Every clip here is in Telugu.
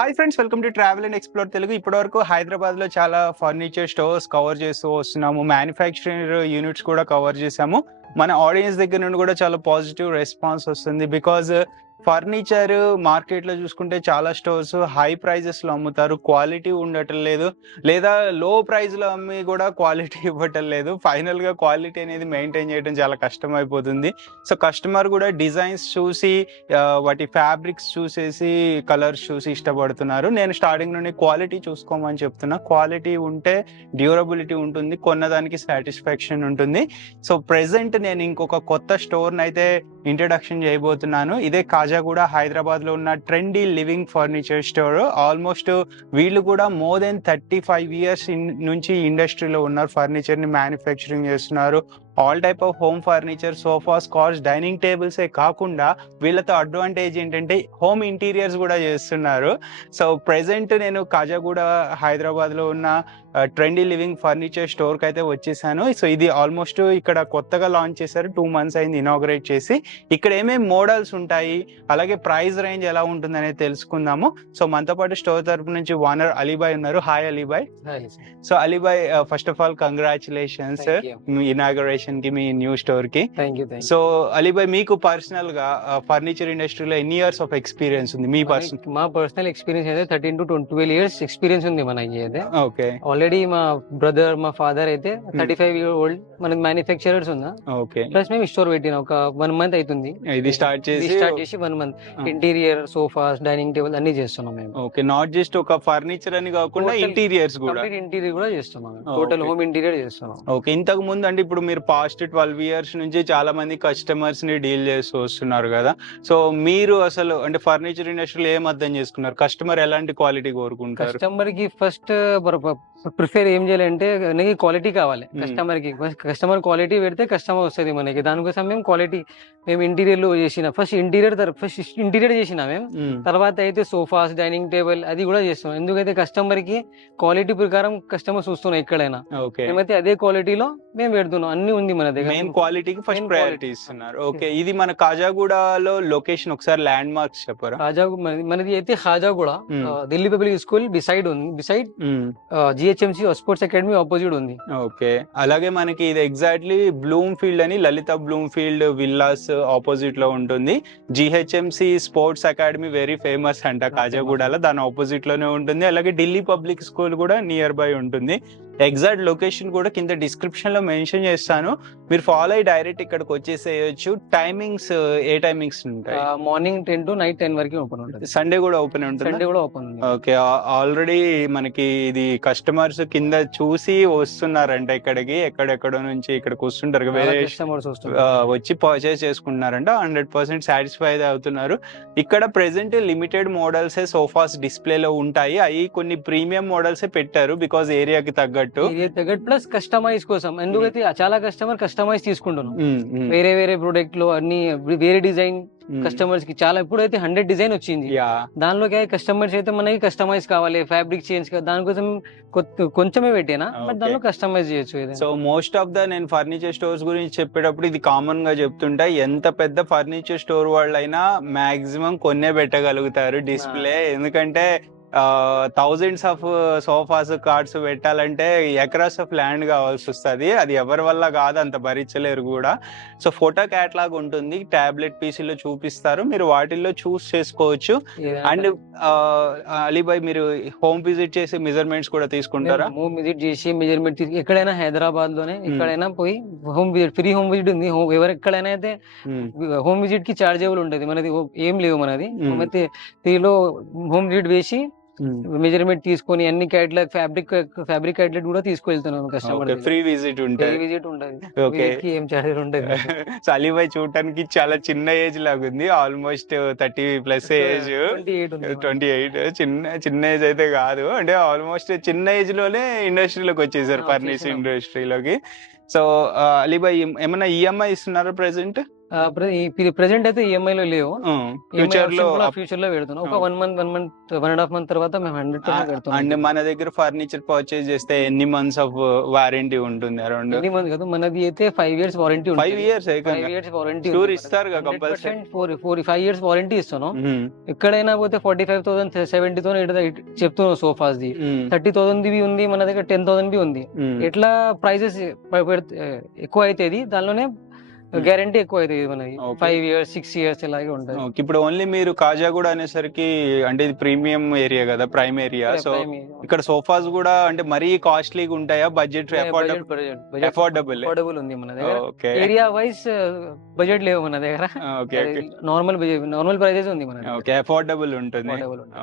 Hi friends, welcome to travel and explore Telugu. ఇప్పటివరకు హైదరాబాద్లో చాలా ఫర్నిచర్ స్టోర్స్ కవర్ చేస్తూ వస్తున్నాము. మ్యానుఫ్యాక్చరింగ్ యూనిట్స్ కూడా కవర్ చేసాము. మన ఆడియన్స్ దగ్గర నుండి కూడా చాలా పాజిటివ్ రెస్పాన్స్ వస్తుంది. బికాజ్ ఫర్నిచర్ మార్కెట్లో చూసుకుంటే చాలా స్టోర్స్ హై ప్రైజెస్లో అమ్ముతారు, క్వాలిటీ ఉండటం లేదు, లేదా లో ప్రైస్లో అమ్మి కూడా క్వాలిటీ ఇవ్వటం లేదు. ఫైనల్గా క్వాలిటీ అనేది మెయింటైన్ చేయడం చాలా కష్టం అయిపోతుంది. సో కస్టమర్ కూడా డిజైన్స్ చూసి వాటి ఫ్యాబ్రిక్స్ చూసేసి కలర్స్ చూసి ఇష్టపడుతున్నారు. నేను స్టార్టింగ్ నుండి క్వాలిటీ చూసుకోమని చెప్తున్నా. క్వాలిటీ ఉంటే డ్యూరబిలిటీ ఉంటుంది, కొన్నదానికి సాటిస్ఫాక్షన్ ఉంటుంది. సో ప్రెసెంట్ నేను ఇంకొక కొత్త స్టోర్ని అయితే ఇంట్రడక్షన్ చేయబోతున్నాను. ఇదే కాజాగూడ హైదరాబాద్లో ఉన్న trendy living furniture store. Almost వీళ్ళు కూడా మోర్ దెన్ 35 years నుంచి ఇండస్ట్రీలో ఉన్నారు. ఫర్నిచర్ని మ్యానుఫ్యాక్చరింగ్ చేస్తున్నారు. All type of home furniture, sofas, cars, dining టేబుల్సే కాకుండా వీళ్ళతో అడ్వాంటేజ్ ఏంటంటే హోమ్ ఇంటీరియర్స్ కూడా చేస్తున్నారు. సో ప్రెసెంట్ నేను కాజాగూడ హైదరాబాద్లో ఉన్న ట్రెండీ లివింగ్ ఫర్నిచర్ స్టోర్కి అయితే వచ్చేసాను. సో ఇది ఆల్మోస్ట్ ఇక్కడ కొత్తగా లాంచ్ చేశారు, 2 months అయింది ఇనాగ్రేట్ చేసి. ఇక్కడ ఏమేమి మోడల్స్ ఉంటాయి, అలాగే ప్రైస్ రేంజ్ ఎలా ఉంటుంది అనేది తెలుసుకుందాము. సో మనతో పాటు స్టోర్ తరపు నుంచి ఓనర్ అలీబాయ్ ఉన్నారు. Hi Ali Bhai. So Ali Bhai, first of all congratulations inauguration కి, మీ న్యూ స్టోర్ కి. సో అలీబాయ్, మీకు పర్సనల్ గా ఫర్నిచర్ ఇండస్ట్రీలో ఎన్ని ఇయర్స్ ఆఫ్ ఎక్స్పీరియన్స్ ఉంది? మా పర్సనల్ ఎక్స్పీరియన్స్ అయితే 13 to 12 years ఎక్స్పీరియన్స్ ఉంది మనకి అయితే. ఓకే. ఆల్రెడీ మా బ్రదర్, మా ఫాదర్ అయితే 35 year old మనకి మ్యానుఫ్యాక్చరర్స్ ఉందా. ఓకే. ప్లస్ మేము స్టోర్ పెట్టిన ఒక 1 month అవుతుంది. ఇది స్టార్ట్ చేసి 1 month. Interior, sofas, dining table అన్ని చేస్తున్నాం మేము. ఓకే. నాట్ జస్ట్ ఒక ఫర్నిచర్ అని కాకుండా ఇంటీరియర్స్ కూడా, ఇంటీరియర్ కూడా చేస్తున్నాం. టోటల్ హోమ్ ఇంటీరియర్ చేస్తున్నాం. ఓకే. ఇంతకు ముందు అంటే ఇప్పుడు మీరు పాస్ట్ 12 years నుంచి చాలా మంది కస్టమర్స్ ని డీల్ చేస్తూ వస్తున్నారు కదా. సో మీరు అసలు అంటే ఫర్నిచర్ ఇండస్ట్రీలో ఏం అర్థం చేసుకున్నారు? కస్టమర్ ఎలాంటి క్వాలిటీ కోరుకుంటారు? కస్టమర్ కి ఫస్ట్ ప్రిఫర్ ఏం చేయాలంటే మనకి క్వాలిటీ కావాలి. కస్టమర్ క్వాలిటీ పెడితే కస్టమర్ వస్తుంది మనకి. దానికోసం మేము క్వాలిటీ, మేము ఇంటీరియర్ లో చేసిన ఫస్ట్ ఇంటీరియర్ చేసిన మేము. తర్వాత అయితే సోఫాస్, డైనింగ్ టేబుల్ అది కూడా చేస్తున్నాం. ఎందుకైతే కస్టమర్ కి క్వాలిటీ ప్రకారం కస్టమర్ చూస్తున్నాం ఎక్కడైనా. మేమైతే అదే క్వాలిటీలో మేము పెడుతున్నాం. అన్ని ఉంది మన దగ్గర. మెయిన్ క్వాలిటీకి ఫస్ట్ ప్రయారిటీ ఇస్తున్నారు. ఓకే. ఇది మన కాజాగూడలో లొకేషన్ ఒకసారి ల్యాండ్ మార్క్స్ చెప్పారా? మనది అయితే Kajaguda Delhi public school beside ఉంది. Beside GHMC sports academy opposite ఉంది. ఓకే. అలాగే మనకి ఇది ఎగ్జాక్ట్లీ బ్లూమ్ ఫీల్డ్ అని, Lalitha Bloomfield villas opposite లో ఉంటుంది. GHMC sports academy very famous అంట కాజాగూడలో, దాని ఆపోజిట్ లోనే ఉంటుంది. అలాగే ఢిల్లీ పబ్లిక్ స్కూల్ కూడా నియర్ బై ఉంటుంది. ఎగ్జాక్ట్ లొకేషన్ కూడా కింద డిస్క్రిప్షన్ లో మెన్షన్ చేస్తాను, మీరు ఫాలో అయ్యి డైరెక్ట్ ఇక్కడికి వచ్చేసేయచ్చు. టైమింగ్స్ ఏ టైమింగ్స్ ఉంటాయి? మార్నింగ్ 10 to night 10 వరకు ఓపెన్ ఉంటుంది. సండే కూడా ఓపెన్ ఉంటుంది. సండే కూడా ఓపెన్ ఉంది. ఓకే. ఆల్రెడీ మనకి ఇది కస్టమర్స్ కింద చూసి వస్తున్నారంట ఇక్కడికి, ఎక్కడెక్కడ నుంచి ఇక్కడికి వస్తుంటారు, వేరే కస్టమర్స్ వచ్చి పర్చేస్ చేసుకుంటున్నారంట. 100% సాటిస్ఫై అవుతున్నారు. ఇక్కడ ప్రెసెంట్ లిమిటెడ్ మోడల్స్ సోఫాస్ డిస్ప్లేలో ఉంటాయి. అవి కొన్ని ప్రీమియం మోడల్స్ పెట్టారు, బికాస్ ఏరియాకి తగ్గట్టు ప్లస్ కస్టమైజ్ కోసం. ఎందుకైతే చాలా కస్టమర్ కస్టమైజ్ తీసుకుంటున్నాం. వేరే ప్రొడక్ట్ లో అన్ని వేరే డిజైన్ కస్టమర్స్ కి చాలా. ఇప్పుడైతే 100 డిజైన్ వచ్చింది. దానిలోకి కస్టమర్స్ అయితే మనకి కస్టమైజ్ కావాలి, ఫ్యాబ్రిక్ చేంజ్ కావాలి, దానికోసం కొంచెమే పెట్టినా బట్ దానిలో కస్టమైజ్ చేయొచ్చు. సో మోస్ట్ ఆఫ్ ద నేను ఫర్నిచర్ స్టోర్స్ గురించి చెప్పేటప్పుడు ఇది కామన్ గా చెప్తుంటా, ఎంత పెద్ద ఫర్నిచర్ స్టోర్ వాళ్ళైనా మాక్సిమం కొన్నే పెట్టగలుగుతారు డిస్ప్లే. ఎందుకంటే థౌజండ్స్ ఆఫ్ సోఫాస్, కార్డ్స్ పెట్టాలంటే ఎకరాస్ ఆఫ్ ల్యాండ్ కావాల్సి వస్తుంది. అది ఎవరి వల్ల కాదు, అంత భరించలేరు కూడా. సో ఫోటో క్యాటలాగ్ ఉంటుంది, టాబ్లెట్ పీసీలో చూపిస్తారు, మీరు వాటిల్లో చూస్ చేసుకోవచ్చు. అండ్ అలీబాయ్, మీరు హోమ్ విజిట్ చేసి మెజర్మెంట్స్ కూడా తీసుకుంటారా? హోమ్ విజిట్ చేసి మెజర్మెంట్ ఎక్కడైనా హైదరాబాద్ లోనే ఎక్కడైనా పోయి home visit, free home visit ఉంది. ఎవరు ఎక్కడైనా అయితే హోమ్ విజిట్ కి చార్జేబుల్ ఉంటుంది. మనది ఏం లేవు, మనది అయితే ఫ్రీలో హోమ్ విజిట్ వేసి మెజర్మెంట్ తీసుకొని అన్ని క్యాటలాగ్ ఫ్యాబ్రిక్ క్యాటలాగ్ కూడా తీసుకెళ్తున్నాను కస్టమర్. ఫ్రీ విజిట్ ఉంటుంది. ఏం చార్జెస్ ఉంటుంది. సో అలీబాయ్ చూడటానికి చాలా చిన్న ఏజ్ లాగుంది, ఆల్మోస్ట్ 30+ ఏజ్, 28. చిన్న ఏజ్ అయితే కాదు, అంటే ఆల్మోస్ట్ చిన్న ఏజ్ లోనే ఇండస్ట్రీలోకి వచ్చేసారు, ఫర్నిచర్ ఇండస్ట్రీలోకి. సో అలీబాయ్, ఏమన్నా EMI ఇస్తున్నారా ప్రెసెంట్? ప్రెసెంట్ అయితే ఈఎంఐ లో లేవు. ఫ్యూచర్ లో ఫ్యూచర్ లో పెడుతున్నాం. ఒక 1.5 మంత్ తర్వాత మేము 100% అండ్ పెడుతున్నాం. మన దగ్గర ఫర్నిచర్ పర్చేజ్ చేస్తే ఎన్ని మంత్స్ ఆఫ్ వారంటీ ఉంటుంది అరౌండ్? ఎన్ని మంత్ కాదు, మనది అయితే 5 years warranty 5 years 5 years warranty sure ఇస్తారు కంపల్సరీ. 5 years వారంటీ ఇస్తున్నాం. ఎక్కడైనా పోతే 45,000 70,000 చెప్తున్నాం. సోఫాస్ ది 30,000 ది ఉంది, మన దగ్గర 10,000 ది ఉంది. ఎట్లా ప్రైజెస్ ఎక్కువ అవుతుంది, దానిలోనే గ్యారంటీ ఎక్కువ అవుతుంది మనకి. 5 years 6 years ఇలాగే ఉంటుంది. ఇప్పుడు ఓన్లీ మీరు కాజాగూడ అనేసరికి అంటే ఇది ప్రీమియం ఏరియా కదా, ప్రైమ్ ఏరియా. సో ఇక్కడ సోఫాస్ కూడా అంటే మరీ కాస్ట్లీగా ఉంటాయా? బడ్జెట్ అఫోర్డబుల్ ఉంది మన దగ్గర. ఏరియా వైస్ బడ్జెట్ లేవు మన దగ్గర. నార్మల్ ప్రైజెస్ ఉంది మన దగ్గర. అఫోర్డబుల్ ఉంటుంది.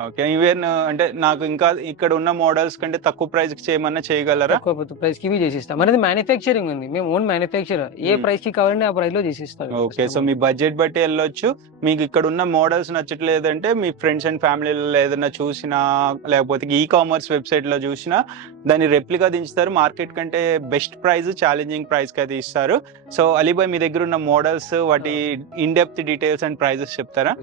ఓకే, ఈవెన్ అంటే నాకు ఇంకా ఇక్కడ ఉన్న మోడల్స్ కంటే తక్కువ ప్రైస్ కి చేయమన్నా చేయగలరా? తక్కువ ప్రైస్ కి చేసిస్తాం. మనది మ్యానుఫ్యాక్చరింగ్ ఉంది, మేము ఓన్ మ్యానుఫ్యాక్చర్. ఏ ప్రైస్ కి కావాలంటే ప్రైస్ లో చేసిస్తారు. ఓకే, సో మీ బడ్జెట్ బట్టి వెళ్ళొచ్చు. మీకు ఇక్కడ ఉన్న మోడల్స్ నచ్చట్లేదంటే మీ ఫ్రెండ్స్ అండ్ ఫ్యామిలీలో ఏదైనా చూసినా, లేకపోతే ఈ కామర్స్ వెబ్సైట్ లో చూసినా దాని రెప్లికా దించుతారు. మార్కెట్ కంటే బెస్ట్ ప్రైస్, ఛాలెంజింగ్ ప్రైస్ కి అది ఇస్తారు. సో అలీబాయ్, మీ దగ్గర ఉన్న మోడల్స్, వాటి in depth details and prices చెప్తారా?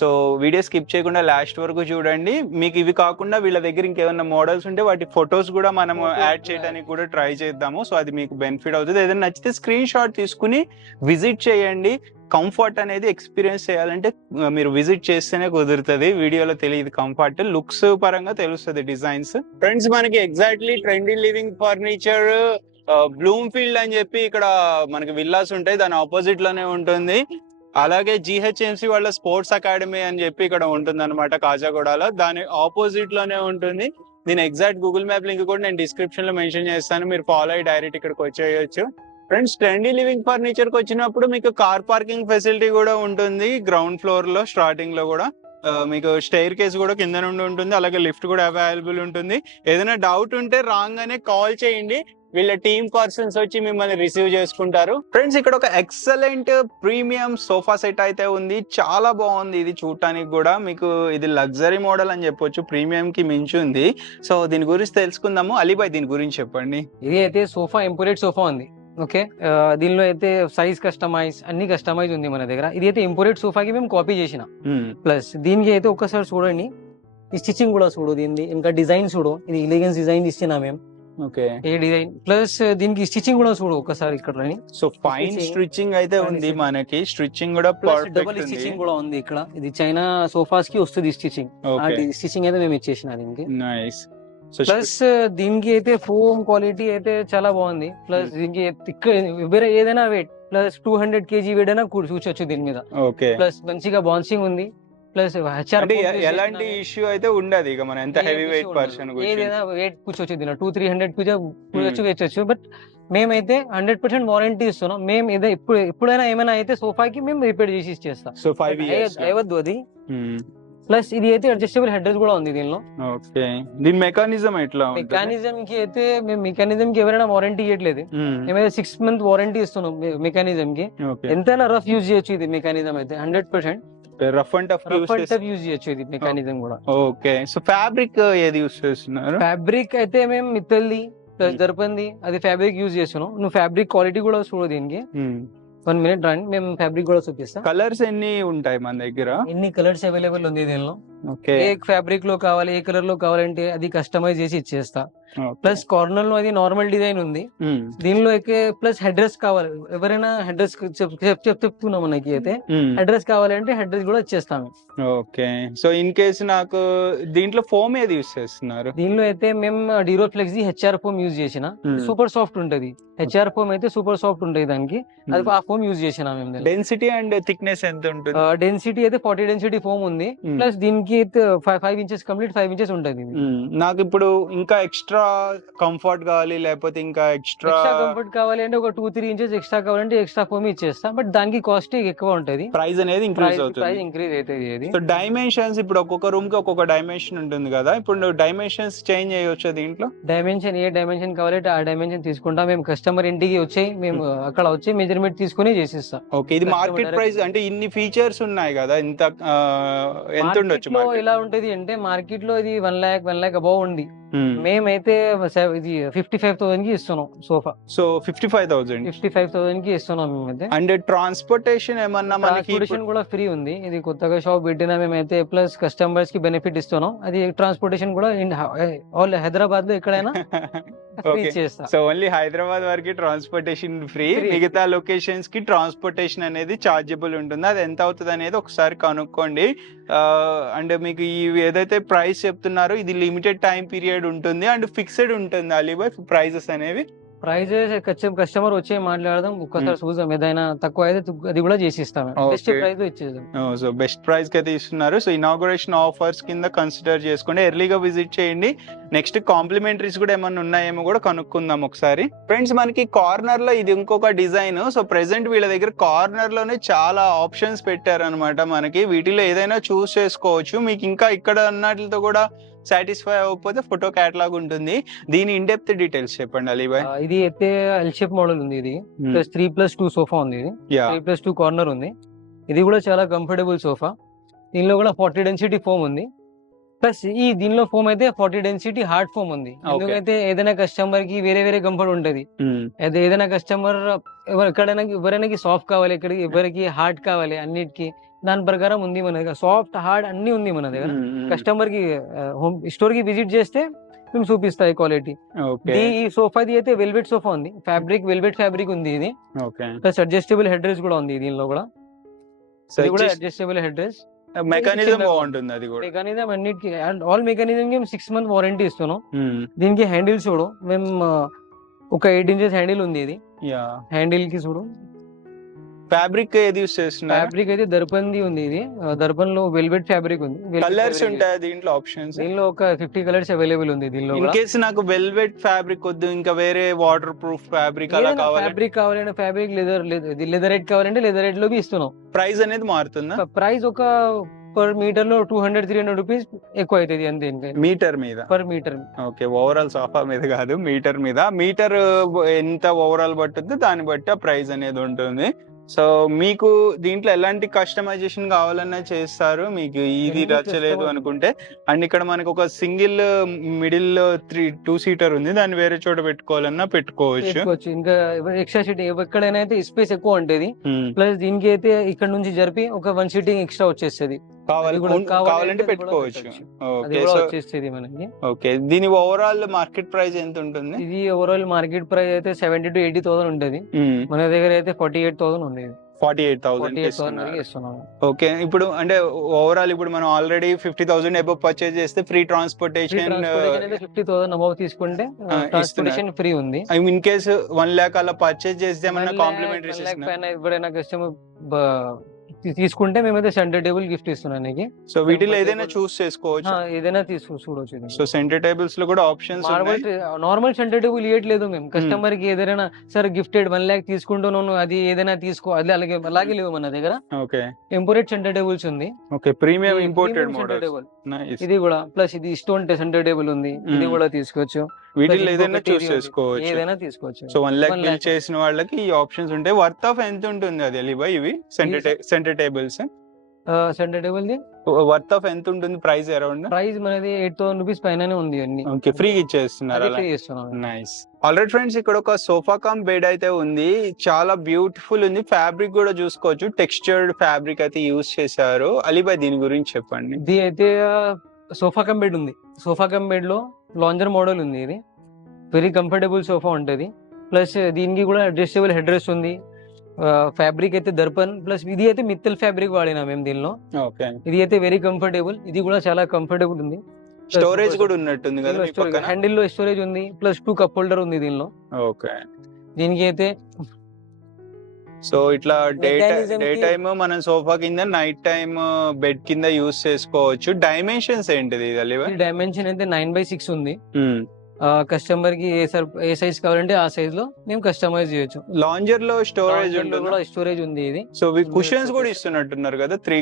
సో వీడియో స్కిప్ చేయకుండా లాస్ట్ వరకు చూడండి. మీకు ఇవి కాకుండా వీళ్ళ దగ్గర ఇంకేమైనా మోడల్స్ ఉంటే వాటి ఫొటోస్ కూడా మనం యాడ్ చేయడానికి కూడా ట్రై చేద్దాము. సో అది మీకు బెనిఫిట్ అవుతుంది. ఏదైనా నచ్చితే స్క్రీన్ షాట్ తీసుకుని విజిట్ చేయండి. కంఫర్ట్ అనేది ఎక్స్పీరియన్స్ చేయాలంటే మీరు విజిట్ చేస్తేనే కుదురుతుంది. వీడియోలో తెలియదు కంఫర్ట్, లుక్స్ పరంగా తెలుస్తుంది డిజైన్స్. ఫ్రెండ్స్, మనకి exactly trendy living furniture Bloom field అని చెప్పి ఇక్కడ మనకి విల్లాస్ ఉంటాయి, దాని ఆపోజిట్ లోనే ఉంటుంది. అలాగే జిహెచ్ఎంసి వాళ్ళ స్పోర్ట్స్ అకాడమీ అని చెప్పి ఇక్కడ ఉంటుంది అనమాట కాజాగూడలో, దాని ఆపోజిట్ లోనే ఉంటుంది. దీని ఎగ్జాక్ట్ గూగుల్ మ్యాప్ లింక్ కూడా నేను డిస్క్రిప్షన్ లో మెన్షన్ చేస్తాను, మీరు ఫాలో అయ్యి డైరెక్ట్ ఇక్కడికి వచ్చేయచ్చు. ఫ్రెండ్స్, ట్రెండీ లివింగ్ ఫర్నిచర్ కి వచ్చినప్పుడు మీకు కార్ పార్కింగ్ ఫెసిలిటీ కూడా ఉంటుంది గ్రౌండ్ ఫ్లోర్ లో. స్టార్టింగ్ లో కూడా మీకు స్టైర్ కేస్ కూడా కింద నుండి ఉంటుంది, అలాగే లిఫ్ట్ కూడా అవైలబుల్ ఉంటుంది. ఏదైనా డౌట్ ఉంటే రాగానే కాల్ చేయండి, వీళ్ళ టీమ్ పర్సన్స్ వచ్చి మిమ్మల్ని రిసీవ్ చేసుకుంటారు. ఫ్రెండ్స్, ఇక్కడ ఒక ఎక్సలెంట్ ప్రీమియం సోఫా సెట్ అయితే ఉంది, చాలా బాగుంది. ఇది చూడటానికి కూడా మీకు ఇది లగ్జరీ మోడల్ అని చెప్పొచ్చు, ప్రీమియం కి మించి ఉంది. సో దీని గురించి తెలుసుకుందాము. అలీబాయ్, దీని గురించి చెప్పండి. ఇది అయితే సోఫా ఇంపోర్టెడ్ సోఫా ఉంది. ఓకే, దీనిలో అయితే సైజ్ కస్టమైజ్, అన్ని కస్టమైజ్ ఉంది మన దగ్గర. ఇది అయితే ఇంపోర్టెడ్ సోఫాకి మేము కాపీ చేసిన. ప్లస్ దీనికి అయితే ఒక్కసారి చూడండి, ఈ స్టిచ్చింగ్ కూడా చూడు, దీన్ని ఇంకా డిజైన్ చూడు, ఇది ఎలిగెన్స్ డిజైన్ ఇచ్చినా మేము. ఓకే, ఏ డిజైన్ ప్లస్ దీనికి స్టిచ్చింగ్ కూడా చూడు ఒకసారి ఇక్కడ. సో ఫైన్ స్టిచ్చింగ్ అయితే ఉంది మనకి, స్టిచ్చింగ్ కూడా డబుల్ స్టిచ్చింగ్ కూడా ఉంది ఇక్కడ. ఇది చైనా సోఫాస్ కి వస్తుంది స్టిచ్చింగ్. స్టిచ్చింగ్ అయితే మేము ఇచ్చేసిన దీనికి. నైస్. ప్లస్ దీనికి అయితే ఫోమ్ క్వాలిటీ అయితే చాలా బాగుంది. ప్లస్ దీనికి వేరే ఏదైనా వెయిట్ ప్లస్ 200 kg వెయిట్ అయినా కూర్చోవచ్చు దీని మీద. ప్లస్ మంచిగా బౌన్సింగ్ ఉంది. ప్లస్ ఎలాంటి ఇష్యూ అయితే ఉండదు, ఇక మనం ఎంత హెవీ వెయిట్ పర్సన్ ఏదైనా వెయిట్ కూర్చోవచ్చు దీని 200-300 కూర్చోవచ్చు. బట్ మేమైతే 100% వారంటీ ఇస్తున్నాం. మేము ఏదో ఎప్పుడైనా ఏమైనా అయితే సోఫాకి మేము రిపేర్ చేసి ఇచ్చేస్తాం. సో 5 years అవ్వద్దు అది. ప్లస్ ఇది అయితే అడ్జస్టబుల్ హెడ్ రెస్ట్ కూడా ఉంది దీనిలో. ఓకే, దీని మెకానిజం ఎట్లా? మెకానిజం కి అయితే మేము మెకానిజం కి ఎవరైనా వారంటీ ఇవ్వట్లేదు. మేమైతే 6 month వారంటీ ఇస్తున్నాం మెకానిజం కి. ఎంతైనా రఫ్ యూజ్ చేయొచ్చు ఇది మెకానిజం అయితే 100%. రఫ్ అండ్ టఫ్ యూజ్ చేయొచ్చు ఇది మెకానిజం కూడా. ఓకే, సో ఫ్యాబ్రిక్ ఏది యూజ్ చేస్తున్నారు? ఫ్యాబ్రిక్ అయితే మేము మిత్తల్ది ప్లస్ దర్పంది అది ఫ్యాబ్రిక్ యూజ్ చేస్తున్నాం. నువ్వు ఫ్యాబ్రిక్ క్వాలిటీ కూడా చూడు దీనికి. 1 minute రండి, మేము ఫ్యాబ్రిక్ కూడా చూపిస్తాం. కలర్స్ ఎన్ని ఉంటాయి మన దగ్గర? ఎన్ని కలర్స్ అవైలబుల్ ఉంది దీనిలో. ఓకే, ఏ ఫ్యాబ్రిక్ లో కావాలి, ఏ కలర్ లో కావాలంటే అది కస్టమైజ్ చేసి ఇచ్చేస్తా. ప్లస్ కార్నర్ లో అది నార్మల్ డిజైన్ ఉంది దీనిలో. ప్లస్ హెడ్ రెస్ట్ కావాలి, ఎవరైనా హెడ్ రెస్ట్ చెప్తున్నాం మనకి అయితే హెడ్ రెస్ట్ కావాలంటే హెడ్ రెస్ట్ కూడా ఇచ్చేస్తాము. ఓకే, సో ఇన్ కేసు నాకు దీంట్లో ఫోమ్ ఏది యూస్ చేస్తున్నారు? దీనిలో అయితే మేము డీరో ఫ్లెక్సీ హెచ్ఆర్ ఫోమ్ యూజ్ చేసిన. సూపర్ సాఫ్ట్ ఉంటది హెచ్ఆర్ ఫోమ్ అయితే, సూపర్ సాఫ్ట్ ఉంటది దానికి. అది ఆ ఫోమ్ యూజ్ చేసిన మేము. డెన్సిటీ అండ్ థిక్నెస్ ఎంత ఉంటుంది? డెన్సిటీ అయితే 40 డెన్సిటీ ఫోమ్ ఉంది. ప్లస్ దీనికి 5 inches కంప్లీట్ 5 inches ఉంటది. నాకు ఇప్పుడు ఇంకా ఎక్స్ట్రా కంఫర్ట్ కావాలి, లేకపోతే ఇంకా ఎక్స్ట్రా కంఫర్ట్ కావాలి అంటే ఒక 2-3 inches ఎక్స్ట్రా కావాలంటే ఎక్స్ట్రా ఫోమ్ ఇచ్చేస్తా. బట్ దానికి కాస్ట్ ఎక్కువ ఉంటది, ప్రైస్ అనేది ఇంక్రీజ్ అవుతుంది. ఇంక్రీజ్ అవుతుంది. సో డైమెన్షన్స్ ఇప్పుడు ఒక్కొక్క రూమ్ కి ఒక్కొక్క డైమెన్షన్ ఉంటుంది కదా, ఇప్పుడు డైమెన్షన్స్ చేంజ్ చేయొచ్చు దీంట్లో? డైమెన్షన్ ఏ డైమెన్షన్ కావాలంటే ఆ డైమెన్షన్ తీసుకుంటాం మేము. కస్టమర్ ఇంటికి వచ్చి మేము అక్కడ వచ్చి మెజర్మెంట్ తీసుకుని చేసిస్తాం. ఓకే, ఇది మార్కెట్ ప్రైస్ అంటే ఇన్ని ఫీచర్స్ ఉన్నాయి కదా, ఎంత ఉండొచ్చు? ఎలా ఉంటది అంటే మార్కెట్ లో ఇది 1 lakh అబౌవ్ ఉంది. మేమైతే ఇది 55,000 కి ఇస్తున్నాం సోఫా. సో 55,000. 55,000 కి ఇస్తున్నాం మేమైతే. అండ్ ట్రాన్స్పోర్టేషన్ ఏమన్నా మనకి ట్రాన్స్పోర్టేషన్ కూడా ఫ్రీ ఉంది. ఇది కొత్తగా షాప్ పెట్టినా మేమైతే, ప్లస్ కస్టమర్స్ కి బెనిఫిట్ ఇస్తున్నాం. అది ట్రాన్స్పోర్టేషన్ కూడా ఆల్ హైదరాబాద్ లో ఎక్కడైనా ఫ్రీ చేస్తా. సో ఓన్లీ హైదరాబాద్ వరకు ట్రాన్స్పోర్టేషన్ ఫ్రీ, Free. మిగతా లొకేషన్స్ కి ట్రాన్స్పోర్టేషన్ అనేది చార్జబుల్ ఉంటుంది. అది ఎంత అవుతుంది అనేది ఒకసారి కనుక్కోండి. అండ్ మీకు ఈ ఏదైతే ప్రైస్ చెప్తున్నారో ఇది లిమిటెడ్ టైం పీరియడ్ ఉంటుంది అండ్ ఫిక్స్డ్ ఉంటుంది అలీబాయ్ ప్రైజెస్ అనేవి. ప్రైజెస్ కస్టమర్ వచ్చి మాట్లాడదాం, ఒక్కసారి చూద్దాం, ఏదైనా తక్కువ అయితే అది కూడా చేసి ఇస్తాం. Best Okay. ప్రైస్ ఇచ్చేద్దాం. సో బెస్ట్ ప్రైస్ కి అయితే ఇస్తున్నారు. సో ఇనాగరేషన్ ఆఫర్స్ కింద కన్సిడర్ చేసుకోండి, ఎర్లీగా విజిట్ చేయండి. నెక్స్ట్ కాంప్లిమెంటరీస్ కూడా ఏమైనా ఉన్నాయేమో కూడా కనుక్కుందాం ఒకసారి. ఫ్రెండ్స్, మనకి కార్నర్ లో ఇది ఇంకొక డిజైన్. సో ప్రెసెంట్ వీళ్ళ దగ్గర కార్నర్ లోనే చాలా ఆప్షన్స్ పెట్టారనమాట. మనకి వీటిలో ఏదైనా చూస్ చేసుకోవచ్చు. మీకు ఇంకా ఇక్కడ అన్నట్లతో కూడా సాటిస్ఫై అవ్వకపోతే ఫోటో క్యాటలాగ్ ఉంటుంది. దీని ఇన్ డెప్త్ డీటెయిల్స్ చెప్పండి అలీబాయ్. ఇది అయితే ఎల్ షేప్ మోడల్ ఉంది. ఇది ప్లస్ 3+2 సోఫా ఉంది. ఇది 3+2 కార్నర్ ఉంది. ఇది కూడా చాలా కంఫర్టబుల్ సోఫా. దీనిలో కూడా 40 డెన్సిటీ ఫోమ్ ఉంది. ప్లస్ దీనిలో ఫోమ్ అయితే 40 డెన్సిటీ హార్డ్ ఫోమ్ ఉంది. ఎందుకంటే ఏదైనా కస్టమర్ కి వేరే వేరే కంఫర్ట్ ఉంటది. అయితే ఏదైనా కస్టమర్ ఎవరైనా సాఫ్ట్ కావాలి, ఎవరికి హార్డ్ కావాలి, అన్నిటికి దాని ప్రకారం ఉంది మన దగ్గర. సాఫ్ట్ హార్డ్ అన్ని ఉంది మన దగ్గర. కస్టమర్ కి హోమ్ స్టోర్ కి విజిట్ చేస్తే మేము చూపిస్తాయి క్వాలిటీ. ఈ సోఫాది అయితే వెల్వెట్ సోఫా ఉంది. వెల్వెట్ ఫ్యాబ్రిక్ ఉంది. ఇది ప్లస్ అడ్జస్టబుల్ హెడ్ రెస్ట్ కూడా ఉంది. దీనిలో కూడా ఇది కూడా అడ్జస్టబుల్ హెడ్ రెస్ట్. మెకానిజం బాగుంటుంది. అది కూడా మెకానిజం అన్నిటికి ఆల్ మెకానిజం కి 6 month వారంటీ ఇస్తున్నాం. దీనికి హ్యాండిల్స్ చూడు, మేము ఒక 8 inches హ్యాండిల్ ఉంది. ఇది హ్యాండిల్ కి చూడు. ఫ్యాబ్రిక్ ఏది యూస్ చేస్తున్నారు? ఫ్యాబ్రిక్ అయితే దర్పన్ది ఉంది. ఇది దర్పన్ లో వెల్వెట్ ఫ్యాబ్రిక్ ఉంది. కలర్స్ ఉంటాయి దీంట్లో, ఆప్షన్స్. దీనిలో ఒక 50 కలర్స్ అవైలబుల్ ఉంది. దీనిలో ఇన్ కేసు నాకు వెల్వెట్ ఫ్యాబ్రిక్ వద్దు, ఇంకా వేరే వాటర్ ప్రూఫ్ ఫ్యాబ్రిక్ అలా కావాలి, ఫ్యాబ్రిక్ కావాలంటే ఫ్యాబ్రిక్, లెదరేట్ కావాలంటే లెదరేట్ లో ఇస్తున్నాం. ప్రైస్ అనేది మారుతుందా? ప్రైస్ ఒక పర్ మీటర్ లో 200-300 రూపీస్ ఎక్కువ అవుతుంది అంతే. మీటర్ మీద, per metre. Okay, overall sofa మీద కాదు, మీటర్ మీద. మీటర్ ఎంత ఓవరాల్ పట్టుద్దో దాన్ని బట్టి ఆ ప్రైస్ అనేది ఉంటుంది. సో మీకు దీంట్లో ఎలాంటి కస్టమైజేషన్ కావాలన్నా చేస్తారు, మీకు ఇది నచ్చలేదు అనుకుంటే. అండ్ ఇక్కడ మనకు ఒక సింగిల్ మిడిల్ 2 seater ఉంది, దాన్ని వేరే చోట పెట్టుకోవాలన్నా పెట్టుకోవచ్చు. ఇంకా ఎక్స్ట్రా సీటింగ్ ఎక్కడైనా అయితే స్పేస్ ఎక్కువ ఉంటుంది. ప్లస్ దీనికి అయితే ఇక్కడ నుంచి జరిపి ఒక 1 సీటింగ్ ఎక్స్ట్రా వచ్చేస్తుంది. కావాలంటే పెట్టుకోవచ్చు. ఓకే, దీని ఓవరాల్ మార్కెట్ ప్రైస్ ఎంత ఉంటుంది? ఇది ఓవరాల్ మార్కెట్ ప్రైస్ అయితే 70,000-80,000 ఉంటది. మన దగ్గర అయితే 48,000 ఉంది. 48,000. ఓకే, ఇప్పుడు అంటే ఓవరాల్ ఇప్పుడు మనం ఆల్రెడీ 50,000 అబౌవ్ పర్చేజ్ చేస్తే ఫ్రీ ట్రాన్స్పోర్టేషన్ 50,000 అబౌవ్ తీసుకుంటే ట్రాన్స్పోర్టేషన్ ఫ్రీ ఉంది. ఇన్ కేసు 1 lakh అలా పర్చేజ్ చేస్తే ఏమన్నా కాంప్లిమెంటరీ ఎవరైనా కస్టమర్ తీసుకుంటే మేమైతే సెంటర్ టేబుల్ గిఫ్ట్ ఇస్తున్నాను. సో వీటిలో ఏదైనా చూస్ చేసుకోవచ్చు, ఏదైనా చూడవచ్చు. సో సెంటర్ టేబుల్స్ లో కూడా ఆప్షన్స్ ఉన్నాయి. నార్మల్ సెంటర్ టేబుల్ ఇవ్వట్లేదు మేము కస్టమర్ కి. ఏదైనా సరే గిఫ్టెడ్ 1 lakh తీసుకుంటున్నాను, అది ఏదైనా తీసుకో, అది అలాగే లేవు మన దగ్గర. ఓకే, ఇంపోర్టెడ్ సెంటర్ టేబుల్స్ ఉంది. Okay, premium imported model. ఇది కూడా ప్లస్ ఇది స్టోన్ సెంటర్ టేబుల్ ఉంది. ఇది కూడా తీసుకోవచ్చు. వీటిలో ఏదైనా చూస్ చేసుకోవచ్చు, ఏదైనా తీసుకోవచ్చు. సో 1 lakh బిల్ చేసిన వాళ్ళకి ఈ ఆప్షన్స్ ఉంటాయి. వర్త్ ఆఫ్ ఎంత ఉంటుంది అది అలీబాయ్? ఇవి centre tables centre table the worth of ఎంత ఉంటుంది ప్రైస్? అరౌండ్ ప్రైస్ మనది 8,000 రూపీస్ పైననే ఉంది అన్ని. ఓకే, ఫ్రీగా ఇచ్చేస్తున్నారు. నైస్. ఆల్రైట్ ఫ్రెండ్స్, ఇక్కడ ఒక సోఫా కమ్ బెడ్ అయితే ఉంది, చాలా బ్యూటిఫుల్ ఉంది. ఫ్యాబ్రిక్ కూడా చూసుకోవచ్చు, టెక్స్చర్డ్ ఫ్యాబ్రిక్ అయితే యూస్ చేశారు. అలీబాయ్ దీని గురించి చెప్పండి. ఇది అయితే సోఫా కమ్ బెడ్ ఉంది. సోఫా కమ్ బెడ్ లో లాంజర్ మోడల్ ఉంది. ఇది వెరీ కంఫర్టబుల్ సోఫా ఉంటది. ప్లస్ దీనికి కూడా అడ్జస్టబుల్ హెడ్ రెస్ట్ ఉంది. ఫ్యాబ్రిక్ అయితే దర్పన్, ప్లస్ ఇది అయితే మిత్తల్ ఫ్యాబ్రిక్ వాడినా మేము దీనిలో. ఇది అయితే వెరీ కంఫర్టబుల్. ఇది కూడా చాలా కంఫర్టబుల్ ఉంది. స్టోరేజ్ కూడా ఉన్నట్టుంది కదా, హ్యాండిల్ లో స్టోరేజ్ ఉంది. ప్లస్ 2 cup holder ఉంది దీనిలో. ఓకే, దీనికి అయితే సో ఇట్లా డే టైమ్ మనం సోఫా కింద, నైట్ టైమ్ బెడ్ కింద యూస్ చేసుకోవచ్చు. డైమెన్షన్స్ ఏంటిది? డైమెన్షన్ అయితే 9/6 ఉంది. కస్టమర్ కి ఏ సైజ్ కావాలంటే ఆ సైజ్ లో మేము కస్టమైజ్ చేయొచ్చు. లాంజర్ లో స్టోరేజ్ స్టోరేజ్ ఉంది. ఇది సో కుషన్స్ కూడా ఇస్తున్నట్టున్నారు కదా, 3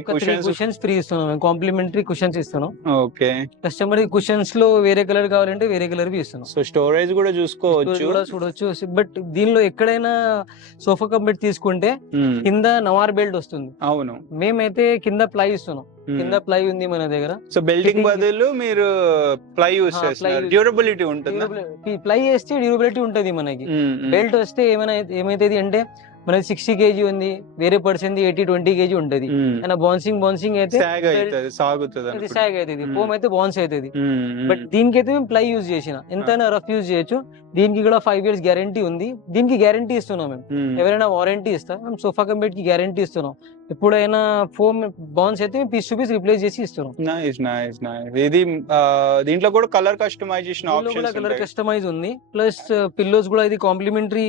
కుషన్స్ ఫ్రీ ఇస్తున్నాం. కాంప్లిమెంటరీ కుషన్స్ ఇస్తున్నాం. ఓకే, కస్టమర్ కి కుషన్స్ లో వేరే కలర్ కావాలంటే వేరే కలర్ వి ఇస్తున్నాం. సో స్టోరేజ్ కూడా చూడొచ్చు. బట్ దీనిలో ఎక్కడైనా సోఫా కమ్ బెడ్ తీసుకుంటే కింద నవార్ బెల్ట్ వస్తుంది. అవును, మేమైతే కింద ప్లై ఇస్తున్నాం. కింద ప్లై ఉంది మన దగ్గర. సో బెల్టింగ్ Fitting- బదులు మీరు ప్లై యూస్ ply చేస్తున్నారు, use- డ్యూరబిలిటీ ఉంటుందా? ప్లై వేస్తే డ్యూరబిలిటీ ఉంటది మనకి. బెల్ట్ వస్తే ఏమైతుంది అంటే మనది 60 kg ఉంది, వేరే పర్సన్ 80-20 kg ఉంటది. అయినా బౌన్సింగ్ అయితే సాగ్ అవుతుంది, సాగుతుంది అది అనుకుంటా. సాగ్ అవుతుంది, ఫోమ్ అయితే బౌన్స్ అవుతుంది. బట్ మ్మ్. దీనికి అయితే మేము ప్లై యూజ్ చేసిన, ఎంతైనా రఫ్ యూజ్ చేయొచ్చు. దీనికి కూడా 5 years గ్యారంటీ ఉంది. దీనికి గ్యారంటీ ఇస్తున్నాం మేము, మ్మ్. ఎవరైనా వారంటీ ఇస్తాం. మేము సోఫా కమ్ బెడ్ కి గ్యారంటీ ఇస్తున్నాం. ఎప్పుడైనా ఫోమ్ బౌన్స్ అయితే మేము పీస్ టు పీస్ రిప్లేస్ చేసి ఇస్తున్నాం. Nice nice nice. ఇది దీంట్లో కూడా కలర్ కస్టమైజేషన్ దీనిలో కూడా ఆప్షన్స్ కలర్ ఉంటాయి. కస్టమైజ్ ఉంది. ప్లస్ పిల్లోస్ కూడా ఇది కాంప్లిమెంటరీ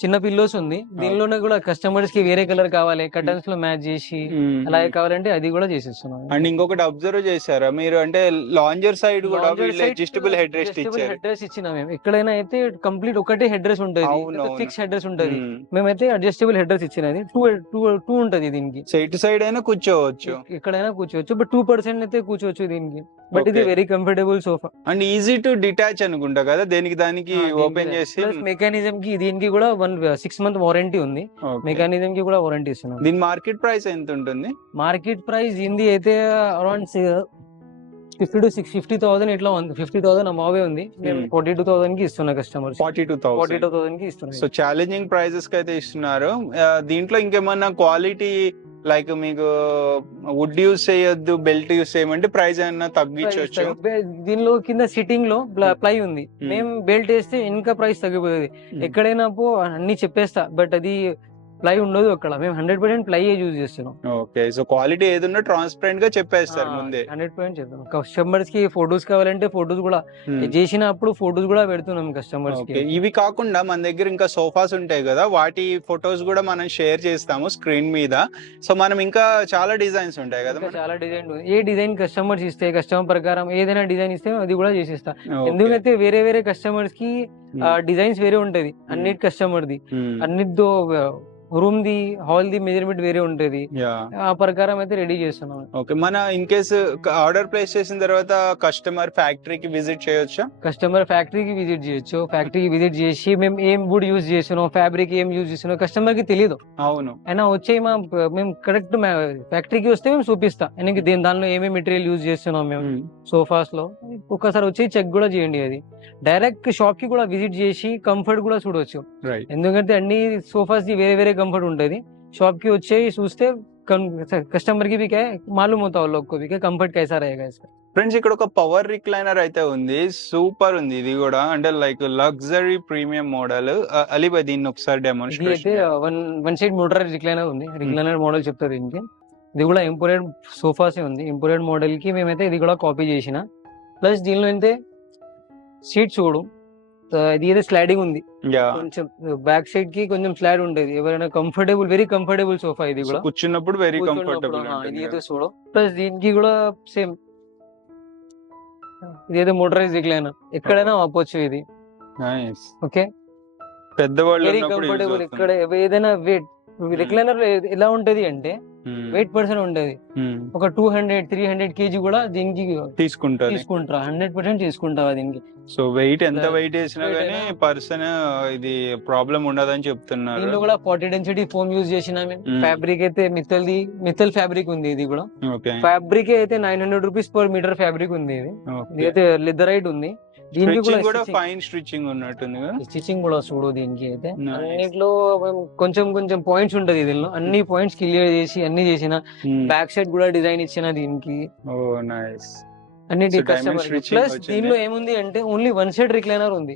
చిన్న పిల్లోస్ ఉంది. దీనిలోనే కూడా కస్టమర్స్ కి వేరే కలర్ కావాలి, కర్టన్స్ లో మ్యాచ్ చేసి అలాగే కావాలంటే అది కూడా చేసిస్తున్నాం. అండ్ ఇంకొకటి అబ్జర్వ్ చేశారా మీరు, అంటే లాంజర్ సైడ్ కూడా వీళ్ళు అడ్జస్టబుల్ హెడ్ రెస్ట్ ఇచ్చారు. హెడ్ రెస్ట్ ఇచ్చినా మేము. ఎక్కడైనా అయితే కంప్లీట్ ఒకటే హెడ్ రెస్ట్ ఉంటుంది, అవును, అవును. ఫిక్స్ హెడ్ రెస్ట్ ఉంటుంది. మేమైతే అడ్జస్టబుల్ హెడ్ రెస్ట్ ఇచ్చినది టూ ఉంటది దీనికి. సో ఇటు సైడ్ అయినా కూర్చోవచ్చు, ఎక్కడైనా కూర్చోవచ్చు. బట్ 2% అయితే కూర్చోవచ్చు దీనికి. బట్ ఇది Okay. Very comfortable sofa. And easy to detach అనుకుంటా కదా, దానికి ఓపెన్ చేసి. మెకానిజం కి దీనికి కూడా 6 month వారంటీ ఉంది. Okay. మెకానిజం కి కూడా వారంటీ ఇస్తున్నాం. దీని మార్కెట్ ప్రైస్ ఎంత ఉంటుంది? మార్కెట్ ప్రైస్ హిందీ అయితే అరౌండ్ 50,000 ఇట్లా ఉంది. 50,000 అమ్మావే ఉంది. మేము 42,000 కి ఇస్తున్నా కస్టమర్స్. 42,000. 42,000 కి ఇస్తున్నాం. సో ఛాలెంజింగ్ ప్రైజెస్ కి అయితే ఇస్తున్నారు. దీంట్లో ఇంకేమన్నా క్వాలిటీ లైక్ మీకు వుడ్ యూస్ చేయొద్దు, బెల్ట్ యూస్ చేయమంటే ప్రైస్ ఏమన్నా తగ్గించవచ్చు? దీనిలో కింద సిట్టింగ్ లో ప్లై ఉంది. మేము బెల్ట్ వేస్తే ఇంకా ప్రైస్ తగ్గిపోతుంది. ఎక్కడైనా అన్ని చెప్పేస్తా, బట్ అది ప్లై ఉండదు అక్కడ. మేము 100% ప్లై యూజ్ చేస్తున్నాం. ఓకే, సో క్వాలిటీ ఏదన్నా ట్రాన్స్పరెంట్ గా చెప్పేస్తారు ముందే. 100% చేద్దాం. కస్టమర్స్ కి ఫొటోస్ కావాలంటే ఫొటోస్ కూడా చేసినప్పుడు ఫొటోస్ కూడా పెడుతున్నాం కస్టమర్స్ కి. ఓకే, ఇవి కాకుండా మన దగ్గర ఇంకా సోఫాస్ ఉంటాయి కదా, వాటి ఫొటోస్ కూడా మనం షేర్ చేస్తాము స్క్రీన్ మీద. సో మనం ఇంకా చాలా డిజైన్స్ ఉంటాయి కదా. ఇంకా చాలా డిజైన్, ఏ డిజైన్ కస్టమర్స్ ఇస్తే కస్టమర్ ప్రకారం ఏదైనా డిజైన్ ఇస్తే అది కూడా చేసిస్తా. ఎందుకంటే వేరే కస్టమర్స్ కి డిజైన్స్ వేరే ఉంటది. అన్నిటి కస్టమర్ ది అన్నిటితో room the hall the measurement వేరే ఉంటది. ఆ ప్రకారం అయితే రెడీ చేస్తున్నాం. ఓకే, మన ఇన్ కేస్ ఆర్డర్ ప్లేస్ చేసిన తర్వాత కస్టమర్ ఫ్యాక్టరీకి విజిట్ చేయొచ్చా? కస్టమర్ ఫ్యాక్టరీకి విజిట్ చేయొచ్చు. ఫ్యాక్టరీకి విజిట్ చేసి మేము ఏం వుడ్ యూజ్ చేస్తున్నాం, ఫ్యాబ్రిక్ ఏం యూజ్ చేస్తున్నాం కస్టమర్ కి తెలియదు. అవును, అయినా వచ్చే మేము కరెక్ట్ ఫ్యాక్టరీకి వస్తే మేము చూపిస్తాం. దానిలో ఏమేమి మెటీరియల్ యూజ్ చేస్తున్నాం మేము సోఫాస్ లో. ఒక్కసారి వచ్చి చెక్ కూడా చేయండి. అది డైరెక్ట్ షాప్ కి కూడా విజిట్ చేసి కంఫర్ట్ కూడా చూడవచ్చు. రైట్. ఎందుకంటే అన్ని సోఫాస్ ది వేరే కంఫర్ట్ ఉంటది. షాప్ కి వచ్చి చూస్తే కస్టమర్ కి भी क्या है मालूम होता है लोग को भी क्या कंफर्ट कैसा रहेगा इसका. ఫ్రెండ్స్, ఇక్కడ ఒక పవర్ రిక్లైనర్ అయితే ఉంది, సూపర్ ఉంది. ఇది కూడా అంటే like luxury premium model. Ali Bhai దీన్ని ఒకసారి ఇది అయితే demonstration. One side motor recliner ఉంది. రిక్లైనర్ మోడల్ చెప్తారు దీనికి. ఇది కూడా ఇంపోర్టెడ్ సోఫాసే ఉంది. ఇంపోర్టెడ్ మోడల్ కి మేమైతే ఇది కూడా కాపీ చేసిన. ప్లస్ దీనిలో అయితే సీట్ చూడు, ఇది అయితే స్లైడింగ్ ఉంది. కొంచెం బ్యాక్ సైడ్ కి కొంచెం స్లైడ్ ఉండేది. ఎవరైనా వెరీ కంఫర్టబుల్ సోఫా ఇది కూడా. కూర్చున్నప్పుడు వెరీ కంఫర్టబుల్. ఇది అయితే చూడు. ప్లస్ దీనికి కూడా సేమ్ ఇది అయితే మోటరైజ్ రిక్లైనర్, ఎక్కడైనా ఆపొచ్చు ఇది. ఓకే, పెద్దవాళ్ళు వెరీ కంఫర్టబుల్. ఇక్కడ ఏదైనా వెయిట్ రిక్లైనర్ ఎలా ఉంటది అంటే వెయిట్ పర్సన్ ఉంటది. ఒక 200-300 kg కూడా దీనికి తీసుకుంటా. 100% తీసుకుంటా దీనికి. సో వెయిట్ ఎంత వెయిట్ వేసినా గానీ పర్సన్ ఇది ప్రాబ్లం ఉండదని చెప్తున్నారు. దీనిలో కూడా 40 డెన్సిటీ ఫోమ్ యూజ్ చేసిన. ఫ్యాబ్రిక్ అయితే మిత్తల్ ఫ్యాబ్రిక్ ఉంది. ఇది కూడా ఫ్యాబ్రిక్ అయితే 900 రూపీస్ పర్ మీటర్ ఫ్యాబ్రిక్ ఉంది. ఇది అయితే లెదరైట్ ఉంది. దీనికి కూడా ఫైన్ స్టిచ్చింగ్ ఉన్నట్టుంది కదా. స్టిచ్చింగ్ కూడా చూడు దీనికి అయితే. అన్నిట్లో కొంచెం పాయింట్స్ ఉంటది. దీనిలో అన్ని పాయింట్స్ క్లియర్ చేసి అన్ని చేసిన. బ్యాక్ సైడ్ కూడా డిజైన్ ఇచ్చిన దీనికి. అన్నిటి కస్టమర్. ప్లస్ దీనిలో ఏముంది అంటే ఓన్లీ వన్ సైడ్ రిక్లైనర్ ఉంది.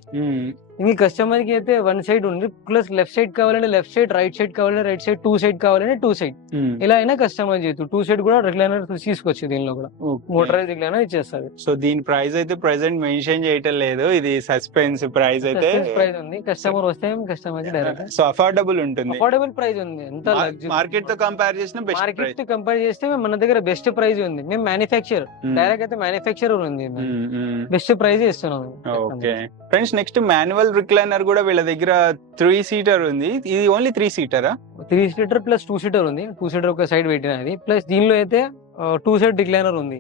ఇంక కస్టమర్ కి అయితే వన్ సైడ్ ఉంది. ప్లస్ లెఫ్ట్ సైడ్ కావాలంటే లెఫ్ట్ సైడ్, రైట్ సైడ్ కావాలంటే రైట్ సైడ్, 2 సైడ్ కావాలంటే 2 సైడ్. ఇలా అయినా కస్టమర్ చేయొచ్చు. 2 సైడ్ కూడా రిక్లైనర్ తీసుకొచ్చి దీనిలో కూడా మోటరైజ్ రిక్లైనర్ ఇచ్చేస్తారు. సో దీని ప్రైస్ అయితే ప్రెసెంట్ మెన్షన్ చేయటం లేదు, ఇది సస్పెన్స్ ప్రైస్ అయితే. ప్రైస్ ఉంది, కస్టమర్ వస్తే కస్టమర్ కి డైరెక్ట్. సో అఫోర్డబుల్ ఉంటుంది. అఫోర్డబుల్ ప్రైస్ ఉంది. ఎంత మార్కెట్ తో కంపేర్ చేసిన మార్కెట్ తో కంపేర్ చేస్తే మన దగ్గర బెస్ట్ ప్రైస్ ఉంది. మేము మ్యానుఫ్యాక్చర్ డైరెక్ట్ అయితే మ్యానుఫ్యాక్చరర్ ఉంది. బెస్ట్ ప్రైస్ ఇస్తున్నాం. Okay friends, next manual recliner కూడా వీళ్ళ దగ్గర 3 సీటర్ ఉంది. ఇది ఓన్లీ 3 సీటరా? 3 సీటర్ ప్లస్ 2 సీటర్ ఉంది. 2 సీటర్ ఒక సైడ్ పెట్టినది. ప్లస్ దీనిలో అయితే 2 సైడ్ రిక్లైనర్ ఉంది,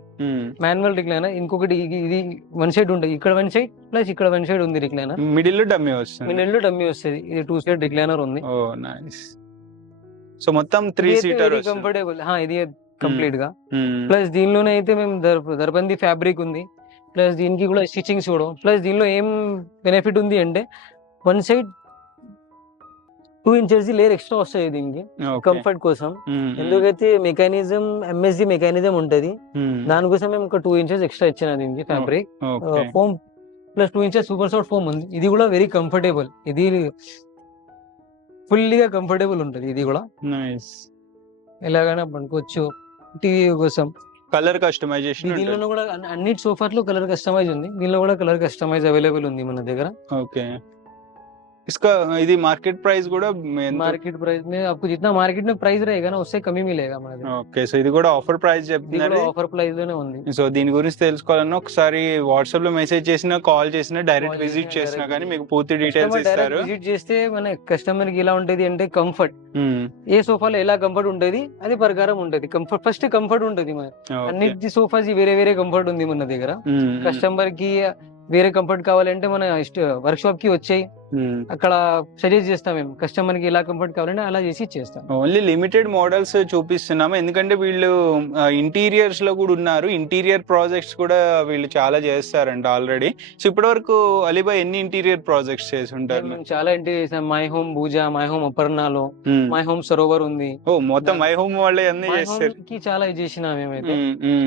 మాన్యువల్ రిక్లైనర్. ఇంకొకటి ఇది 1 సైడ్ ఉంటుంది. ఇక్కడ 1 సైడ్ ప్లస్ ఇక్కడ 1 సైడ్ ఉంది రిక్లైనర్. మిడిల్ లో డమ్మీ వస్తుంది. మిడిల్ లో డమ్మీ వస్తుంది. ఇది 2 సైడ్ రిక్లైనర్ ఉంది. ఓ నైస్. సో మొత్తం 3 సీటర్ కంఫర్టబుల్. ఇది కంప్లీట్ గా. ప్లస్ దీనిలోనే అయితే మేము దర్బంది ఫ్యాబ్రిక్ ఉంది, ప్లస్ దీనికి కూడా స్టిచింగ్స్ కూడా. ప్లస్ దీనిలో ఏం బెనిఫిట్ ఉంది అంటే one side 2 inches layer extra వస్తాయి దీనికి కంఫర్ట్ కోసం. ఎందుకైతే మెకానిజం ఎంఎస్డి మెకానిజం ఉంటది, దానికోసం మేము ఒక 2 ఇంచెస్ ఎక్స్ట్రా ఇచ్చిన దీనికి fabric. Foam plus 2 inches super soft foam ఉంది. ఇది కూడా వెరీ కంఫర్టబుల్, ఇది ఫుల్లీగా కంఫర్టబుల్ ఉంటది. ఇది కూడా ఎలాగైనా పనుకోవచ్చు టీవీ కోసం. కలర్ కస్టమైజేషన్ దీనిలో కూడా అన్ని సోఫాలో కలర్ కస్టమైజ్ ఉంది, దీనిలో కూడా కలర్ కస్టమైజ్ అవైలబుల్ ఉంది మన దగ్గర. ఓకే, इसका ఇది మార్కెట్ ప్రైస్ కూడా మార్కెట్ ప్రైస్ में आपको जितना मार्केट में प्राइस रहेगा ना उससे कम ही मिलेगा हमारे. ఓకే, సో ఇది కూడా ఆఫర్ ప్రైస్ చెప్తున్నారు. ఆఫర్ ప్రైస్ లోనే ఉంది. సో దీని గురించి తెలుసుకోవాలన్నా ఒకసారి వాట్సాప్ లో మెసేజ్ చేసినా, కాల్ చేసినా, డైరెక్ట్ విజిట్ చేసినా కానీ మీకు పూర్తి డీటెయిల్స్ ఇస్తారు. విజిట్ చేస్తే మన కస్టమర్ కి ఎలా ఉంటది అంటే కంఫర్ట్, ఏ సోఫాలో ఎలా కంఫర్ట్ ఉంటది అది ప్రకారం ఉంటది. కంఫర్ట్ ఫస్ట్ కంఫర్ట్ ఉంటది మన అన్నిటి సోఫాస్ వేరే వేరే కంఫర్ట్ ఉంది మన దగ్గర. కస్టమర్ కి వేరే కంఫర్ట్ కావాలంటే మన వర్క్ షాప్ కి వచ్చాయి, అక్కడ సజెస్ట్ చేస్తాం మేము. కస్టమర్ కి ఎలా కంఫర్ట్ కావాలంటే అలా చేసి ఇచ్చేస్తాం. ఓన్లీ లిమిటెడ్ మోడల్స్ చూపిస్తున్నాము, ఎందుకంటే వీళ్ళు ఇంటీరియర్స్ లో కూడా ఉన్నారు, ఇంటీరియర్ ప్రాజెక్ట్స్ కూడా వీళ్ళు చాలా చేస్తారంట ఆల్రెడీ. సో ఇప్పటి వరకు అలీబాయ్ ఎన్ని ఇంటీరియర్ ప్రాజెక్ట్స్ చేసి ఉంటారు? చాలా ఇంటీరియర్ చేసాం. మై హోమ్ భూజా, మై హోమ్ అపర్ణాలో, మై హోమ్ సరోవర్ ఉంది. ఓ మొత్తం మై హోమ్ వాళ్ళే అన్ని చేస్తారు. చాలా చేసినా మేమైతే.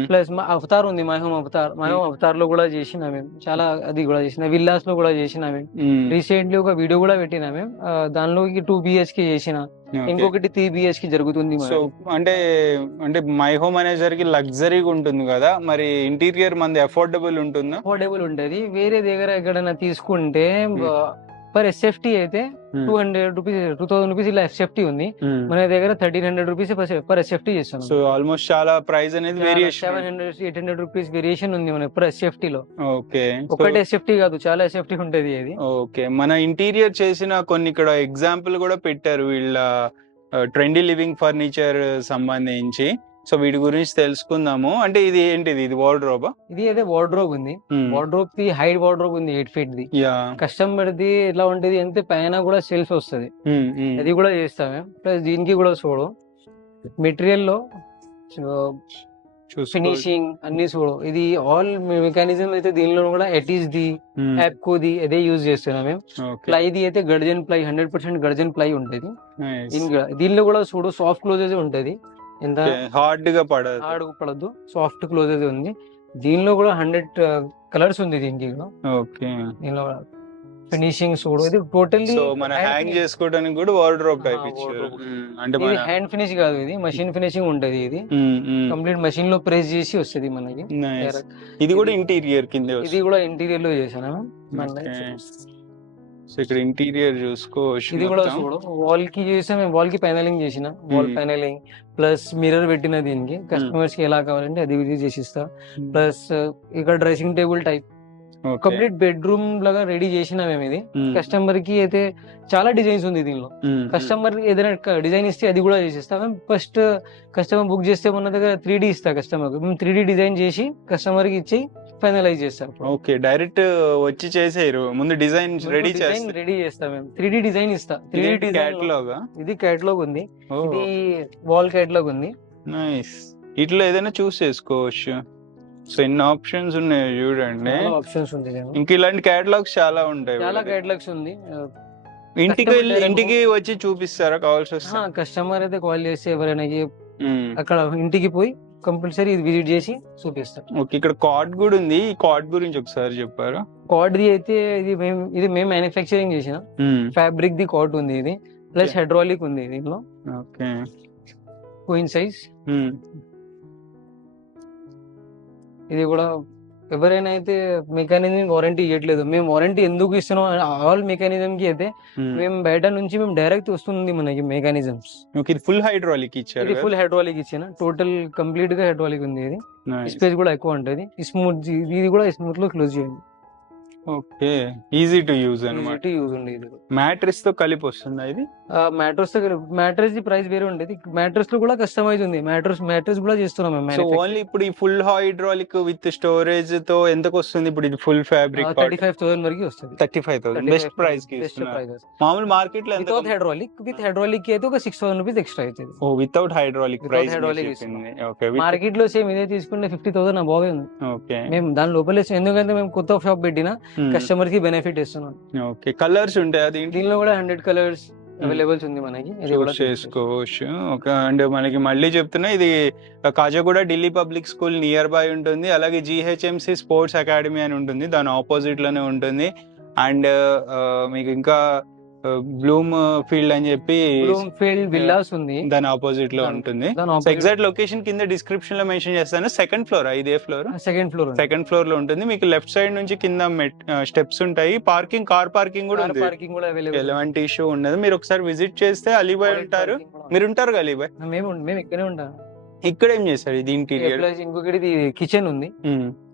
ప్లస్ అవతార్ ఉంది, my home Avatar. My home Avatar లో కూడా చేసినా మేము చాలా, అది కూడా చేసిన. విల్లాస్ లో కూడా చేసినా మేము. రీసెంట్లీ ఒక వీడియో కూడా పెట్టినా మేము, దానిలో 2 BHK చేసిన, ఇంకొకటి 3 BHK జరుగుతుంది. సో అంటే మై హోమ్ అనేసరికి లగ్జరీగా ఉంటుంది కదా, మరి ఇంటీరియర్ మంది అఫోర్డబుల్ ఉంటుందా? అఫోర్డబుల్ ఉంటది. వేరే దగ్గర ఎక్కడైనా తీసుకుంటే పర్ SFT అయితే 200 రూపీస్ 2000 రూపీస్ ఇలా SFT ఉంది. మన దగ్గర 1300 రూపీస్ పర్ SFT చేస్తున్నాం. సో ఆల్మోస్ట్ చాలా ప్రైస్ అనేది వేరియేషన్, 700-800 రూపీస్ వేరియేషన్ ఉంది మన పర్ SFT లో. ఓకే, ఒకటే SFT కాదు, చాలా SFT ఉంటది అది. ఓకే, మన ఇంటీరియర్ చేసిన కొన్ని ఇక్కడ ఎగ్జాంపుల్ కూడా పెట్టారు వీళ్ళ ట్రెండీ లివింగ్ ఫర్నిచర్ సంబంధించి. సో వీటి గురించి తెలుసుకుందాము. అంటే ఇది ఏంటిది, ఇది వార్డ్రోబా? ఇది అయితే వార్డ్రోబ్ ఉంది. వార్డ్రోబ్ కి హైట్ వార్డ్రోబ్ ఉంది 8 feet ది. కస్టమర్ ది ఎట్లా ఉంటది అంటే పైన కూడా సెల్ఫ్ వస్తుంది, అది కూడా చేస్తామే. ప్లస్ దీనికి కూడా చూడు మెటీరియల్ లో ఫినిషింగ్ అన్ని చూడు, ఇది ఆల్ మెకానిజం అయితే దీనిలో కూడా ఎటీస్ ది, యాప్కో ది అదే యూజ్ చేస్తున్నాం మేము. ప్లై ది అయితే గర్జన్ ప్లై 100% గర్జన్ ప్లై ఉంటది. దీనిలో కూడా చూడు సాఫ్ట్ క్లోజెస్ ఉంటది, ఎంత హార్డ్ గా పడదు, సాఫ్ట్ క్లోజెస్ ఉంది. దీనిలో కూడా 100 కలర్స్ ఉంది దీనికి. ఓకే, దీనిలో ఫినిషింగ్ చూడు, ఇది టోటల్లీ మన హ్యాంగ్ చేసుకోవడానికి కూడా వార్డ్రోబ్ టైప్ ఇచ్చారు. అంటే ఇది హ్యాండ్ ఫినిష్ కాదు, ఇది మషిన్ ఫినిషింగ్ ఉంటది. ఇది కంప్లీట్ మషిన్ లో ప్రెస్ చేసి వస్తది మనకి. ఇది కూడా ఇంటీరియర్ కింద, ఇది కూడా ఇంటీరియర్ లో చేసాను. సో ఇక్కడ ఇంటీరియర్ చూసుకోవచ్చు. ఇది కూడా చూడు వాల్ కి చేసాం, వాల్ కి ప్యానలింగ్ చేసిన, వాల్ ప్యానలింగ్ ప్లస్ మిర్రర్ పెట్టిన. దీనికి కస్టమర్స్ కి ఎలా కావాలంటే అది ఇది చేసిస్తా. ప్లస్ ఇక్కడ dressing table type complete bedroom లాగా రెడీ చేసిన మేము. ఇది కస్టమర్ కి అయితే చాలా డిజైన్స్ ఉంది దీనిలో. కస్టమర్ ఏదైనా డిజైన్ ఇస్తే అది కూడా చేసిస్తాం మేము. ఫస్ట్ కస్టమర్ బుక్ చేస్తే మన దగ్గర 3D ఇస్తా కస్టమర్ కి. మేము 3D డిజైన్ చేసి కస్టమర్ కి ఇచ్చి ఫైనలైజ్ చేస్తాం. ఓకే, డైరెక్ట్ వచ్చి చేసేరు, ముందు డిజైన్ రెడీ చేస్తాం మేము. 3D డిజైన్ ఇస్తా. 3D క్యాటలాగ్, ఇది క్యాటలాగ్ ఉంది, ఇది వాల్ క్యాటలాగ్ ఉంది. నైస్, ఇట్లా ఏదైనా చూస్ చేసుకోవచ్చు. సో ఎన్ని ఆప్షన్స్ ఉన్నాయి చూడండి. ఆప్షన్స్ ఉంది, ఇంకా ఇలాంటి క్యాటలాగ్స్ చాలా ఉంటాయి. చాలా క్యాటలాగ్స్ ఉంది. ఇంటికి వచ్చి చూపిస్తారా కావాల్సి వస్తే? కస్టమర్ అయితే కాల్ చేసి ఎవరైనా అక్కడ ఇంటికి పోయి కంపల్సరీ విజిట్ చేసి చూపిస్తారు. ఓకే, ఇక్కడ కార్డ్ కూడా ఉంది, ఈ కార్డ్ గురించి ఒకసారి చెప్పారా? కార్డ్ ది అయితే ఇది మేము మ్యానుఫ్యాక్చరింగ్ చేసిన ఫ్యాబ్రిక్ ది కార్డ్ ఉంది. ఇది ప్లస్ హైడ్రాలిక్ ఉంది దీనిలో. Okay, queen size. ఇది కూడా ఎవరైనా అయితే మెకానిజం వారంటీ ఇవ్వట్లేదు. మేము వారంటీ ఎందుకు ఇస్తున్నాం, ఆల్ మెకానిజం కి అయితే మేము బయట నుంచి మేము డైరెక్ట్ వస్తుంది మనకి మెకానిజమ్స్. ఫుల్ హైడ్రాలిక్ ఇచ్చారు. ఇది ఫుల్ హైడ్రాలిక్ ఇచ్చిన, టోటల్ కంప్లీట్ గా హైడ్రాలిక్ ఉంది. ఇది స్పేస్ కూడా ఎక్కువ ఉంటది, స్మూత్. ఇది కూడా స్మూత్ లో క్లోజ్ చేయండి. ఓకే, ఈజీ టు యూజ్ అన్నమాట. యూజ్ ఉండేది. మ్యాట్రిక్స్ తో కలిపి వస్తుందా ఇది? మ్యాట్రెస్ ది ప్రైస్ వేరే ఉండేది. మ్యాట్రెస్ లో కూడా కస్టమైజ్ ఉంది. మ్యాట్రెస్ కూడా చేస్తున్నాం మేము సో manufacturing. ఓన్లీ ఇప్పుడు ఈ ఫుల్ హైడ్రాలిక్ విత్ స్టోరేజ్ తో ఎంతకు వస్తుంది ఇప్పుడు ఇది ఫుల్ ఫ్యాబ్రిక్? 35,000 వరకు వస్తుంది. 35,000 బెస్ట్ ప్రైస్ కి బెస్ట్ ఇస్తున్నారు. ప్రైస్. మామూలు మార్కెట్ లో ఎంత? వితౌట్ హైడ్రాలిక్, విత్ హైడ్రాలిక్ అయితే ఒక 6,000 రూపీస్ ఎక్స్ట్రా అవుతుంది. ఓ without hydraulic Without price hydraulic చెప్పింది. ఓకే మార్కెట్ లో సేమ్ ఇదే తీసుకుంటే 50,000 అబోవ్ ఉంది. ఓకే మేము దాని లోపల ఎందుకంటే మేము కొత్త షాప్ పెట్టినా కస్టమర్ కి బెనిఫిట్ ఇస్తున్నాం. ఓకే, కలర్స్ ఉంటాయి అది దీనిలో కూడా 100 కలర్స్ అవైలబుల్స్ ఉంది మనకి. ఇది కూడా చేసుకోవచ్చు. ఓకే, అండ్ మనకి మళ్ళీ చెప్తున్నా ఇది Khajaguda Delhi public school near by ఉంటుంది. అలాగే GHMC స్పోర్ట్స్ అకాడమీ అని ఉంటుంది, దాని ఆపోజిట్ లోనే ఉంటుంది. అండ్ మీకు ఇంకా బ్లూమ్ ఫీల్డ్ అని చెప్పి బ్లూమ్ ఫీల్డ్ విల్లాస్ ఉంది, దాని ఆపోజిట్ లో ఉంటుంది. ఎగ్జాక్ట్ లొకేషన్ కింద డిస్క్రిప్షన్ లో మెన్షన్ చేస్తాను. సెకండ్ ఫ్లోర్, ఇదే ఫ్లోర్, సెకండ్ ఫ్లోర్ లో ఉంటుంది. మీకు లెఫ్ట్ సైడ్ నుంచి కింద స్టెప్స్ ఉంటాయి. పార్కింగ్, కార్ పార్కింగ్ కూడా ఉంది. ఎలాంటి ఇష్యూ ఉండదు. మీరు ఒకసారి విజిట్ చేస్తే అలీబాయ్ ఉంటారు. మీరు ఉంటారు కదా అలీబాయ్? మేము ఇక్కడే ఉంటాం. ఇక్కడ ఏం చేస్తారు? ఇది ఇంటీరియర్. ఇంకొకటి కిచెన్ ఉంది.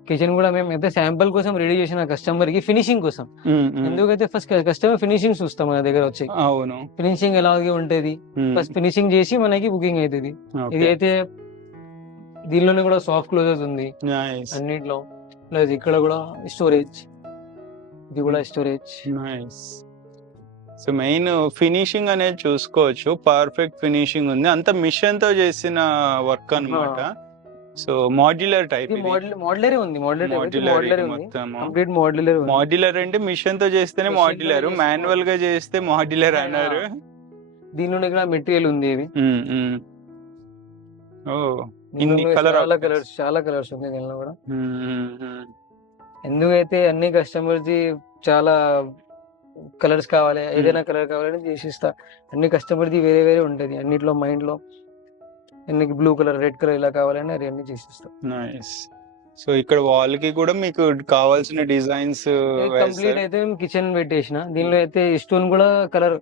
కిచెన్ కూడా మేము అయితే శాంపుల్ కోసం రెడీ చేసిన కస్టమర్ కి ఫినిషింగ్ కోసం. ఎందుకైతే ఫస్ట్ కస్టమర్ ఫినిషింగ్ చూస్తాం మన దగ్గర వచ్చి. అవును, ఫినిషింగ్ ఎలాగే ఉంటది, ఫస్ట్ ఫినిషింగ్ చేసి మనకి బుకింగ్ అవుతుంది. ఇది అయితే దీనిలోనే కూడా సాఫ్ట్ క్లోజెస్ ఉంది అన్నిట్లో. ప్లస్ ఇక్కడ కూడా స్టోరేజ్, ఇది కూడా స్టోరేజ్. సో మెయిన్ ఫినిషింగ్ అనేది చూసుకోవచ్చు, పర్ఫెక్ట్ ఫినిషింగ్ ఉంది. అంత మిషన్ తో చేసిన వర్క్ అన్నమాట. సో మాడ్యులర్ టైప్, మోడ్యులర్ ఉంది. Complete modular. మాడ్యులర్ అంటే మిషన్ తో చేస్తేనే మాడ్యులర్, మాన్యువల్ గా చేస్తే మాడ్యులర్ అన్నారు. దీనిలో కూడా మెటీరియల్ ఉంది. ఇది ఓ ఇన్ని చాలా కలర్స్ ఉంది దీనిలో కూడా. ఎందుకైతే అన్ని కస్టమర్స్ చాలా కలర్స్ కావాలి, ఏదైనా కలర్ కావాలని చేసిస్తా. అన్ని కస్టమర్ది వేరే వేరే ఉంటది అన్నిట్లో మైండ్ లో. ఎన్నికి బ్లూ కలర్, రెడ్ కలర్ ఇలా కావాలని అవన్నీ చేసిస్తాం. నైస్. సో ఇక్కడ వాల్ కి కూడా మీకు కావాల్సిన డిజైన్స్ కంప్లీట్ అయితే కిచెన్ పెట్టేసిన. దీనిలో అయితే స్టోన్ కూడా కలర్,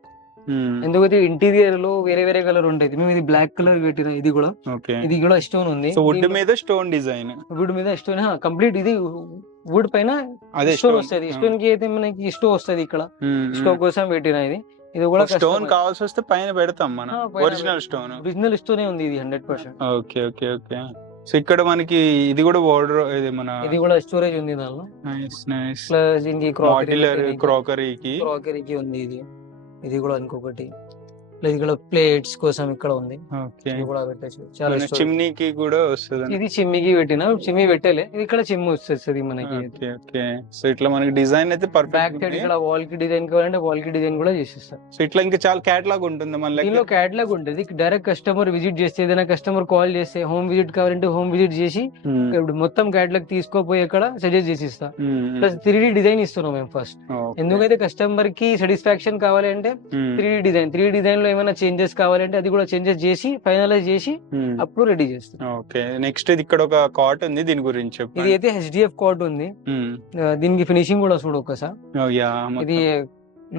ఎందుకైతే ఇంటీరియర్ లో వేరే వేరే కలర్ ఉంటుంది. మేము ఇది బ్లాక్ కలర్ పెట్టిన. ఇది కూడా స్టోన్ ఉంది. వుడ్ మీద స్టోన్ డిజైన్, వుడ్ మీద స్టోన్ కంప్లీట్. ఇది వుడ్ పైన స్టోన్ వస్తుంది. స్టోన్ కి అయితే మనకి స్టో వస్తుంది ఇక్కడ, స్టో కోసం పెట్టిన. ఇది కూడా స్టోన్ కావాల్సి వస్తే పైన పెడతాం మనం. ఒరిజినల్ స్టోన్ ఉంది ఇది 100%. Okay okay okay. సో ఇక్కడ మనకి ఇది కూడా వార్డ్రోబ్, ఇది కూడా స్టోరేజ్ ఉంది దానిలో. Nice nice. ప్లస్ ఇంకి క్రాకరీకి ఉంది. ఇది కూడా ఇంకొకటి. ఇక్కడ ప్లేట్స్ కోసం ఇక్కడ ఉంది. చిమ్నీకి కూడా వస్తుంది. ఇది చిమ్మికి పెట్టిన, చిమ్మి పెట్టలే. ఇది ఇక్కడ చిమ్మి వస్తుంది మనకి. సో ఇట్లా మనకి డిజైన్ అయితే బ్యాక్ సైడ్ ఇక్కడ వాల్ కి డిజైన్ కావాలంటే వాల్ కి డిజైన్ కూడా చేసిస్తారు. సో ఇట్లా ఇంకా చాలా కేటలాగ్ ఉంటుంది మన దీనిలో. కేటలాగ్ ఉంటుంది. డైరెక్ట్ కస్టమర్ విజిట్ చేస్తే, ఏదైనా కస్టమర్ కాల్ చేస్తే హోమ్ విజిట్ కావాలంటే హోమ్ విజిట్ చేసి మొత్తం కేటలాగ్ తీసుకోపోయి అక్కడ సజెస్ట్ చేసి ఇస్తా. ప్లస్ 3D డిజైన్ ఇస్తున్నాం మేము ఫస్ట్. ఎందుకైతే కస్టమర్ కి సాటిస్ఫాక్షన్ కావాలి అంటే 3D డిజైన్ లో ఏమైనా చేంజెస్ కావాలంటే అది కూడా చేంజెస్ చేసి ఫైనలైజ్ చేసి అప్పుడు రెడీ చేస్తాం. ఓకే, నెక్స్ట్ ఇది ఇక్కడ ఒక కాట్ ఉంది, దీని గురించి ఇది అయితే HDF కాట్ ఉంది. దీనికి ఫినిషింగ్ కూడా చూడు ఒకసారి. ఇది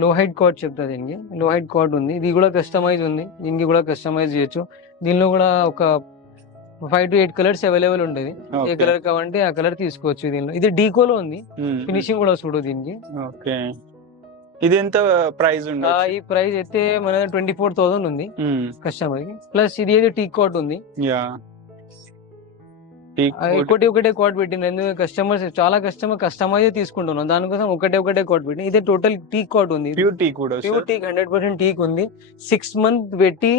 లో హైట్ కాట్ చెప్తా. దీనికి లో హైట్ కాట్ ఉంది. ఇది కూడా కస్టమైజ్ ఉంది. దీనికి కూడా కస్టమైజ్ చేయొచ్చు. దీనిలో కూడా ఒక 5 to 8 కలర్స్ అవైలబుల్ ఉంటుంది. ఏ కలర్ కావాలంటే ఆ కలర్ తీసుకోవచ్చు. దీనిలో ఇది డీకోలో ఉంది. ఫినిషింగ్ కూడా చూడు దీనికి. ఓకే, ఇది ఎంత ప్రైస్ ఉంది? ఈ ప్రైస్ అయితే మన 24,000 ఉంది కస్టమర్ కి. ప్లస్ ఇది అయితే టీ కాట్ ఉంది. ఒకటే కాట్ పెట్టిన. ఎందుకంటే కస్టమర్స్ చాలా కస్టమైజ్ తీసుకుంటున్నాం, దానికోసం ఒకటే కాట్ పెట్టిన. ఇదే టోటల్ టీ కాట్ ఉంది. ప్యూర్ టీ కూడా, प्योर टीक 100% टीक ఉంది. 6 मंथ बेटी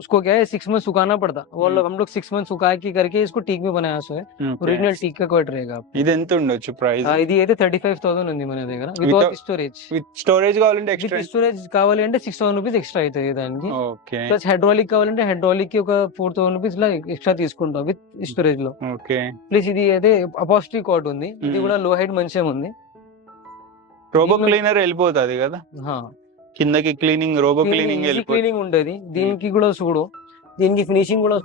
उसको क्या है 6 मंथ सुखाना पड़ता. वो लोग हम लोग 6 मंथ सुखा के करके इसको टीक में बनाया सो है. ओरिजिनल टीक का कोट रहेगा. ఇది ఎంత ఉండొచ్చు ప్రైస్? ఇది అయితే 35,000 ఉంది మన దగ్గర. Without storage. విత్ స్టోరేజ్ కావాలంటే ఎక్స్ట్రా, విత్ స్టోరేజ్ కావాలంటే 6,000 రూపీస్ ఎక్స్ట్రా అవుతుంది దానికి. ఓకే. ప్లస్ హైడ్రాలిక్ కావాలంటే హైడ్రాలిక్ కి ఒక 4,000 రూపీస్ లా ఎక్స్ట్రా తీసుకుంటాం విత్ స్టోరేజ్ లో. ఓకే. ప్లస్ ఇది అయితే అపాస్ట్రీ కాట్ ఉంది. ఇది కూడా లో హైట్ మంచిగా ఉంది. రోబో క్లీనర్ వెళ్ళిపోతుంది కదా కిందకి, క్లీనింగ్ రోబో క్లీనింగ్ ఉంటది. దీనికి కూడా చూడు, దీనికి ఫినిషింగ్ కూడా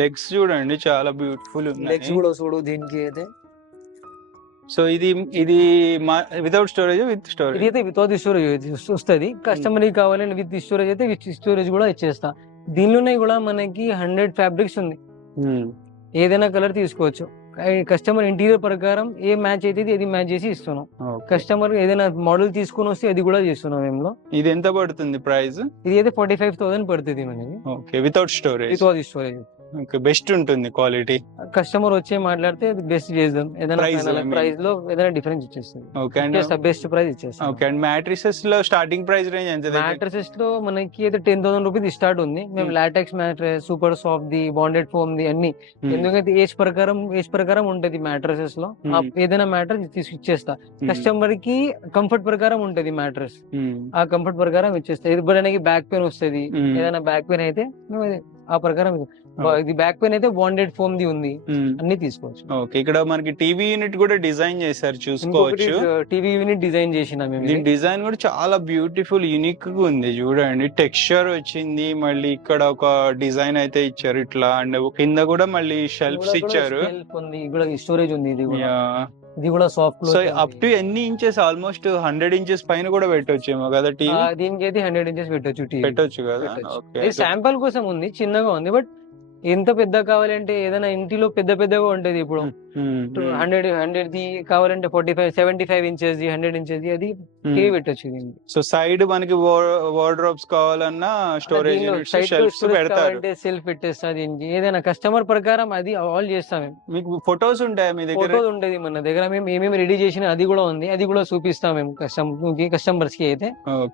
లెగ్స్ చూడండి చాలా బ్యూటిఫుల్ ఉంది. లెగ్స్ కూడా చూడు దీనికి అయితే. సో ఇది వితౌట్ స్టోరేజ్, విత్ స్టోరేజ్. ఇది అయితే వితౌట్ స్టోరేజ్ వస్తుంది. కస్టమర్ కావాలంటే విత్ స్టోరేజ్ అయితే విత్ స్టోరేజ్ కూడా ఇచ్చేస్తా. దీనిలోనే కూడా మనకి 100 ఫ్యాబ్రిక్స్ ఉంది. ఏదైనా కలర్ తీసుకోవచ్చు. కస్టమర్ ఇంటీరియర్ ప్రకారం ఏ మ్యాచ్ అయితే అది మ్యాచ్ చేసి ఇస్తున్నాం. కస్టమర్ ఏదైనా మోడల్ తీసుకొని వస్తే అది కూడా చేస్తున్నాం మేము. ఇది ఎంత పడుతుంది ప్రైస్? ఇది అయితే 45,000 పడుతుంది మనకి. Okay, without storage. Without storage. Okay, best ఉంటుంది క్వాలిటీ. కస్టమర్ వచ్చే మాట్లాడితే బెస్ట్ చేద్దాం, ఏదైనా ప్రైస్ లో ఏదైనా డిఫరెన్స్ ఇచ్చేస్తుంది. ఓకే, అండ్ బెస్ట్ ప్రైస్ ఇచ్చేస్తాం. ఓకే, అండ్ మ్యాట్రిసెస్ లో స్టార్టింగ్ ప్రైస్ రేంజ్ ఎంత? మ్యాట్రిసెస్ లో మనకి అయితే 10,000 రూపీస్ స్టార్ట్ ఉంది. మేము LaTeX mattress, super soft the, bonded foam the అన్ని, ఎందుకంటే ఏజ్ ప్రకారం ఉంటది మ్యాట్రెసెస్ లో. ఏదైనా మ్యాట్రెస్ తీసుకు ఇచ్చేస్తా. కస్టమర్ కి కంఫర్ట్ ప్రకారం ఉంటది మ్యాట్రెస్, ఆ కంఫర్ట్ ప్రకారం ఇచ్చేస్తా. ఇది బ్యాక్ పెయిన్ వస్తుంది, ఏదైనా బ్యాక్ పెయిన్ అయితే ఆ ప్రకారం. ఇది బ్యాక్ పెయిన్ అయితే బాండెడ్ ఫోమ్ ది ఉంది, అన్ని తీసుకోవచ్చు. ఓకే, ఇక్కడ మనకి టీవీ యూనిట్ కూడా డిజైన్ చేశారు, చూసుకోవచ్చు. టీవీ యూనిట్ డిజైన్ చేసిన మేము. దీని డిజైన్ కూడా చాలా బ్యూటిఫుల్, యూనిక్ గా ఉంది చూడండి. టెక్స్చర్ వచ్చింది, మళ్ళీ ఇక్కడ ఒక డిజైన్ అయితే ఇచ్చారు ఇట్లా, అండ్ కింద కూడా మళ్ళీ షెల్ఫ్స్ ఇచ్చారు. స్టోరేజ్ ఉంది. ఇది కూడా సాఫ్ట్. సో అప్ టు ఎన్ని ఇంచెస్? ఆల్మోస్ట్ 100 ఇంచెస్ పైన కూడా పెట్టొచ్చేమో కదా టీవీ? దీనికి అయితే 100 ఇంచెస్ పెట్టొచ్చు కదా. శాంపుల్ కోసం ఉంది, చిన్నగా ఉంది. బట్ ఎంత పెద్ద కావాలంటే ఏదైనా ఇంటిలో పెద్దగా ఉంటది. ఇప్పుడు 100 ది కావాలంటే 75 ఇంచెస్ ది, 100 ఇంచెస్ ది, అది టీవీ పెట్టొచ్చు. సో సైడ్ మనకి వార్డ్రోబ్స్ కావాలన్నా స్టోరేజ్ పెడతారు, సెల్ఫ్ పెట్టేస్తా. దీనికి ఏదైనా కస్టమర్ ప్రకారం అది ఆల్ చేస్తాం. మీకు ఫొటోస్ ఉంటాయా మీ దగ్గర? ఫోటోస్ ఉంటది మన దగ్గర. మేము ఏమేమి రెడీ చేసిన అది కూడా ఉంది, అది కూడా చూపిస్తాం మేము కస్టమర్స్ కి అయితే.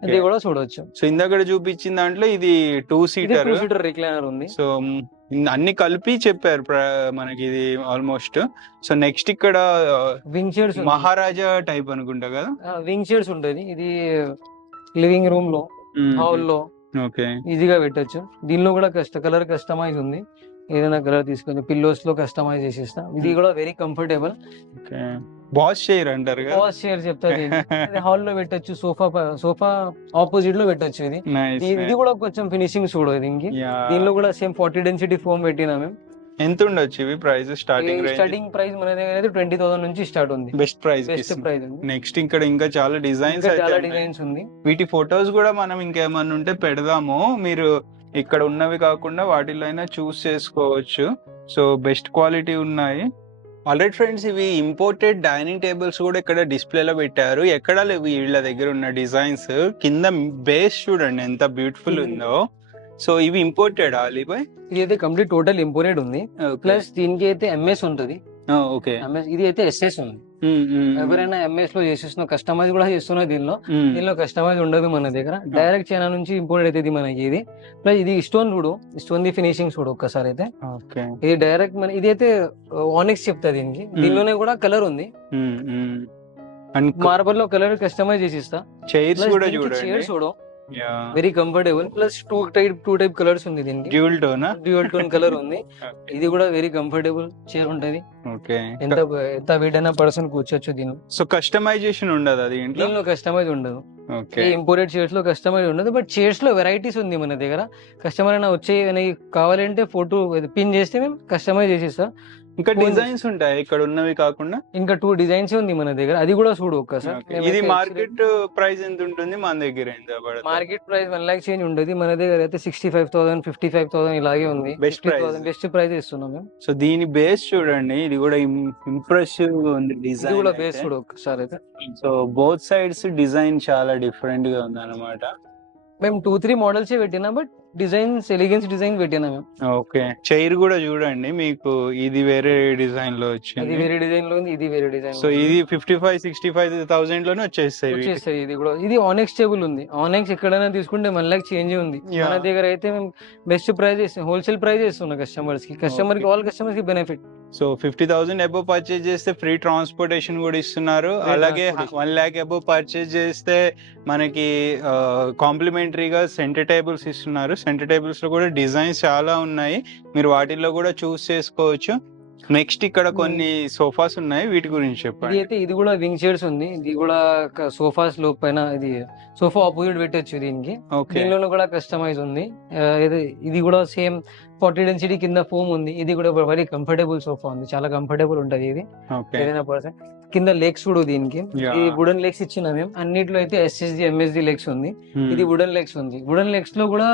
అది కూడా చూడవచ్చు. సో ఇందాక చూపించిన దాంట్లో ఇది 2 సీటర్ రిక్లైనర్ ఉంది. సో అన్ని కలిపి చెప్పారు మనకి ఇది ఆల్మోస్ట్. సో నెక్స్ట్ ఇక్కడ వింగ్ చైర్స్, మహారాజా టైప్ అనుకుంటా కదా. వింగ్ చైర్స్ ఉంటది. ఇది లివింగ్ రూమ్ లో, హాల్ లో ఓకే ఈజీగా పెట్టొచ్చు. దీనిలో కూడా కలర్ కస్టమైజ్ ఉంది, ఏదైనా కలర్ తీసుకొని పిల్లోస్ లో కస్టమైజ్ చేసేస్తా. ఇది కూడా వెరీ కంఫర్టబుల్. బాస్ చైర్ అంటారు కదా, బాస్ చైర్ చెప్తారు. హాల్ లో పెట్టొచ్చు, సోఫా ఆపోజిట్ లో పెట్టొచ్చు. ఇది కూడా కొంచెం ఫినిషింగ్ చూడు. దీనిలో కూడా సేమ్ 40 డెన్సిటీ ఫోమ్ పెట్టినా మేము. ఎంత ఉండొచ్చు ఇవి ప్రైస్? స్టార్టింగ్ ప్రైస్ మన దగ్గర 20,000 నుంచి స్టార్ట్ ఉంది. Best price. నెక్స్ట్ ఇక్కడ ఇంకా చాలా డిజైన్స్ ఉంది. వీటి ఫొటోస్ కూడా మనం ఇంకేమన్నా ఉంటే పెడదాము. మీరు ఇక్కడ ఉన్నవి కాకుండా వాటిలో అయినా చూస్ చేసుకోవచ్చు. సో బెస్ట్ క్వాలిటీ ఉన్నాయి. ఆల్రెడీ ఫ్రెండ్స్, ఇవి ఇంపోర్టెడ్ డైనింగ్ టేబుల్స్ కూడా ఇక్కడ డిస్ప్లేలో పెట్టారు. ఎక్కడ లేవు వీళ్ళ దగ్గర ఉన్న డిజైన్స్. కింద బేస్ చూడండి ఎంత బ్యూటిఫుల్ ఉందో. సో ఇవి ఇంపోర్టెడ్ అలీబాయ్? ఇది అయితే కంప్లీట్ టోటల్ ఇంపోర్టెడ్ ఉంది. ప్లస్ దీనికి అయితే ఎంఎస్ ఉంటది. ఓకే, ఇది అయితే ఎస్ఎస్ ఉంది. ఎవరైనా ఎంఎస్ లో చేసేస్తున్నా, కస్టమైజ్ కూడా చేస్తున్నా. దీనిలో కస్టమైజ్ ఉండదు మన దగ్గర. డైరెక్ట్ చైనా నుంచి ఇంపోర్ట్ అవుతుంది మనకి ఇది. ప్లస్ ఇది స్టోన్ ది ఫినిషింగ్ చూడు ఒక్కసారి అయితే. ఇది డైరెక్ట్ మన ఇది అయితే ఆనిక్స్ చెప్తా దీనికి. దీనిలోనే కూడా కలర్ ఉంది, మార్బల్ లో కలర్ కస్టమైజ్ చేసిస్తా. చైర్స్ కూడా చూడు, very comfortable. Plus two type colours ఉంది దీనికి. డ్యూయల్ టోన్ కలర్ ఉంది. ఇది కూడా వెరీ కంఫర్టబుల్ చైర్ ఉంటది. ఎంత వెయిట్ అయినా పర్సన్ కూర్చోచ్చు దీనిలో. సో కస్టమైజేషన్ ఉండదు దీనిలో? కస్టమైజ్ ఉండదు. ఇంపోర్టెడ్ చైర్స్ లో కస్టమైజ్ ఉండదు. బట్ చైర్స్ లో వెరైటీస్ ఉంది మన దగ్గర. కస్టమర్ అయినా వచ్చే కావాలంటే ఫోటో పిన్ చేస్తే మేము కస్టమైజ్ చేసేస్తాం. ఇంకా డిజైన్స్ ఉంటాయి ఇక్కడ ఉన్నవి కాకుండా? ఇంకా 2 డిజైన్స్ ఉంది మన దగ్గర, అది కూడా చూడు ఒక్కసారి. ఇది మార్కెట్ ప్రైస్ ఎంత ఉంటుంది మన దగ్గర? మార్కెట్ ప్రైస్ 1 lakh చేంజ్ ఉంటుంది. మన దగ్గర అయితే 65,000, 55,000 ఇలాగే ఉంది. బెస్ట్ ప్రైస్ ఇస్తున్నాం మేము. సో దీని బేస్ చూడండి, ఇది కూడా ఇంప్రెసివ్ గా ఉంది డిజైన్. ఇది కూడా బేస్ చూడు ఒక్కసారి అయితే. సో బోత్ సైడ్స్ డిజైన్ చాలా డిఫరెంట్ గా ఉంది అన్నమాట. మేము 2-3 మోడల్స్ పెట్టినా, బట్ డిజైన్స్ ఎలిగెన్స్ డిజైన్ పెట్టినా మేము. ఓకే, చైర్ కూడా చూడండి, మీకు ఇది వేరే డిజైన్ లో వచ్చింది, ఇది వేరే డిజైన్ లో ఉంది, ఇది వేరే డిజైన్. సో ఇది 55-65,000 లోనే వచ్చేస్తాయి. ఇది కూడా ఇది ఆనెక్స్ టేబుల్ ఉంది. ఆనెక్స్ ఎక్కడైనా తీసుకుంటే 1 lakh చేంజ్ ఉంది. మన దగ్గర అయితే మేము బెస్ట్ ప్రైస్ ఇస్తాం, హోల్సేల్ ప్రైస్ ఇస్తున్నాం కస్టమర్స్ కి. ఆల్ కస్టమర్స్ కి బెనిఫిట్. సో 50,000 అబోవ్ పర్చేజ్ చేస్తే ఫ్రీ ట్రాన్స్పోర్టేషన్ కూడా ఇస్తున్నారు. అలాగే 1 lakh అబోవ్ పర్చేజ్ చేస్తే మనకి కాంప్లిమెంటరీగా సెంటర్ టేబుల్స్ ఇస్తున్నారు. సెంటర్ టేబుల్స్ లో కూడా డిజైన్స్ చాలా ఉన్నాయి, మీరు వాటిల్లో కూడా చూస్ చేసుకోవచ్చు. నెక్స్ట్ ఇక్కడ కొన్ని సోఫాస్ ఉన్నాయి, వీటి గురించి చెప్పండి. ఇది కూడా వింగ్ చైర్స్ ఉంది. ఇది కూడా సోఫాస్ లో పైన ఇది సోఫా ఆపోజిట్ పెట్టచ్చు దీనికి. దీనిలో కూడా కస్టమైజ్ ఉంది. ఇది కూడా సేమ్ 40 డెన్సిటీ కింద ఫోమ్ ఉంది. ఇది కూడా వెరీ కంఫర్టబుల్ సోఫా ఉంది, చాలా కంఫర్టబుల్ ఉంటది ఇది. ఏదైనా పర్సన్ కింద లెగ్స్ కూడా దీనికి. ఇది వుడెన్ లెగ్స్ ఇచ్చిన మేము. అన్నిట్లో అయితే ఎస్ఎస్డి ఎంఎస్డి లెగ్స్ ఉంది. ఇది వుడెన్ లెగ్స్ ఉంది. వుడెన్ లెగ్స్ లో కూడా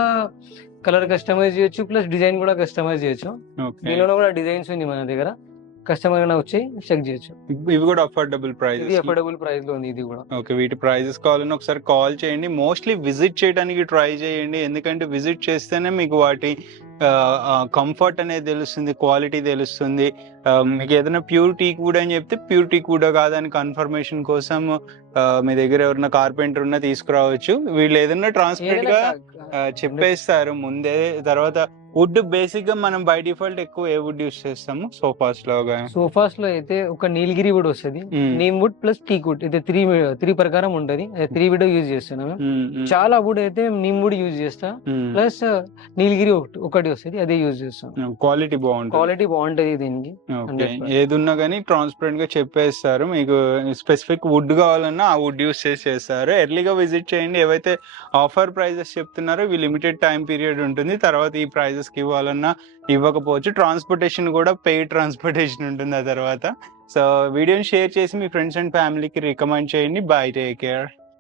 కలర్ కస్టమైజ్ చేయొచ్చు, ప్లస్ డిజైన్ కూడా కస్టమైజ్ చేయొచ్చు. దీనిలో కూడా డిజైన్స్ ఉంది మన దగ్గర. కస్టమర్ అయినా వచ్చి చెక్ చేయొచ్చు. ఇవి కూడా అఫోర్డబుల్ ఇది ప్రైజెస్. అఫోర్డబుల్ ప్రైస్ లో ఉంది ఇది కూడా. ఓకే, వీటి ప్రైజెస్ కావాలని ఒకసారి కాల్ చేయండి. మోస్ట్లీ విజిట్ చేయడానికి ట్రై చేయండి, ఎందుకంటే విజిట్ చేస్తేనే మీకు వాటి కంఫర్ట్ అనేది తెలుస్తుంది, క్వాలిటీ తెలుస్తుంది. మీకు ఏదైనా ప్యూర్ టీక్ వుడ్ అని చెప్తే ప్యూర్ టీక్ వుడ్ కాదని కన్ఫర్మేషన్ కోసం మీ దగ్గర ఎవరైనా కార్పెంటర్ ఉన్నా తీసుకురావచ్చు. వీళ్ళు ఏదైనా ట్రాన్స్పరెంట్ గా చెప్పేస్తారు ముందే. తర్వాత వుడ్ బేసిక్ గా మనం బై డిఫాల్ట్ ఎక్కువ ఏ వుడ్ యూస్ చేస్తాము సోఫాస్ లోగా? సోఫాస్ లో అయితే ఒక నీలగిరి వుడ్ వస్తుంది, neem wood plus teak wood, ఇది త్రీ ప్రకారం ఉంటది. 3 వుడ్ యూజ్ చేస్తున్నాను. చాలా వుడ్ అయితే నీమ్ వుడ్ యూజ్ చేస్తా, ప్లస్ నీలగిరి ఒకటి వస్తుంది, అదే యూజ్ చేస్తాను. క్వాలిటీ బాగుంటది దీనికి. ఏది ఉన్నా కానీ ట్రాన్స్పరెంట్ గా చెప్పేస్తారు. మీకు స్పెసిఫిక్ వుడ్ కావాలన్నా ఆ వుడ్ యూస్ చేస్తారు. ఎర్లీగా విజిట్ చేయండి. ఏవైతే ఆఫర్ ప్రైజెస్ చెప్తున్నారో ఇవి లిమిటెడ్ టైం పీరియడ్ ఉంటుంది, తర్వాత ఈ ప్రైజెస్ కి ఇవ్వాలన్నా ఇవ్వకపోవచ్చు. ట్రాన్స్పోర్టేషన్ కూడా పెయిడ్ ట్రాన్స్పోర్టేషన్ ఉంటుంది ఆ తర్వాత. సో వీడియోని షేర్ చేసి మీ ఫ్రెండ్స్ అండ్ ఫ్యామిలీకి రికమెండ్ చేయండి. By, take care.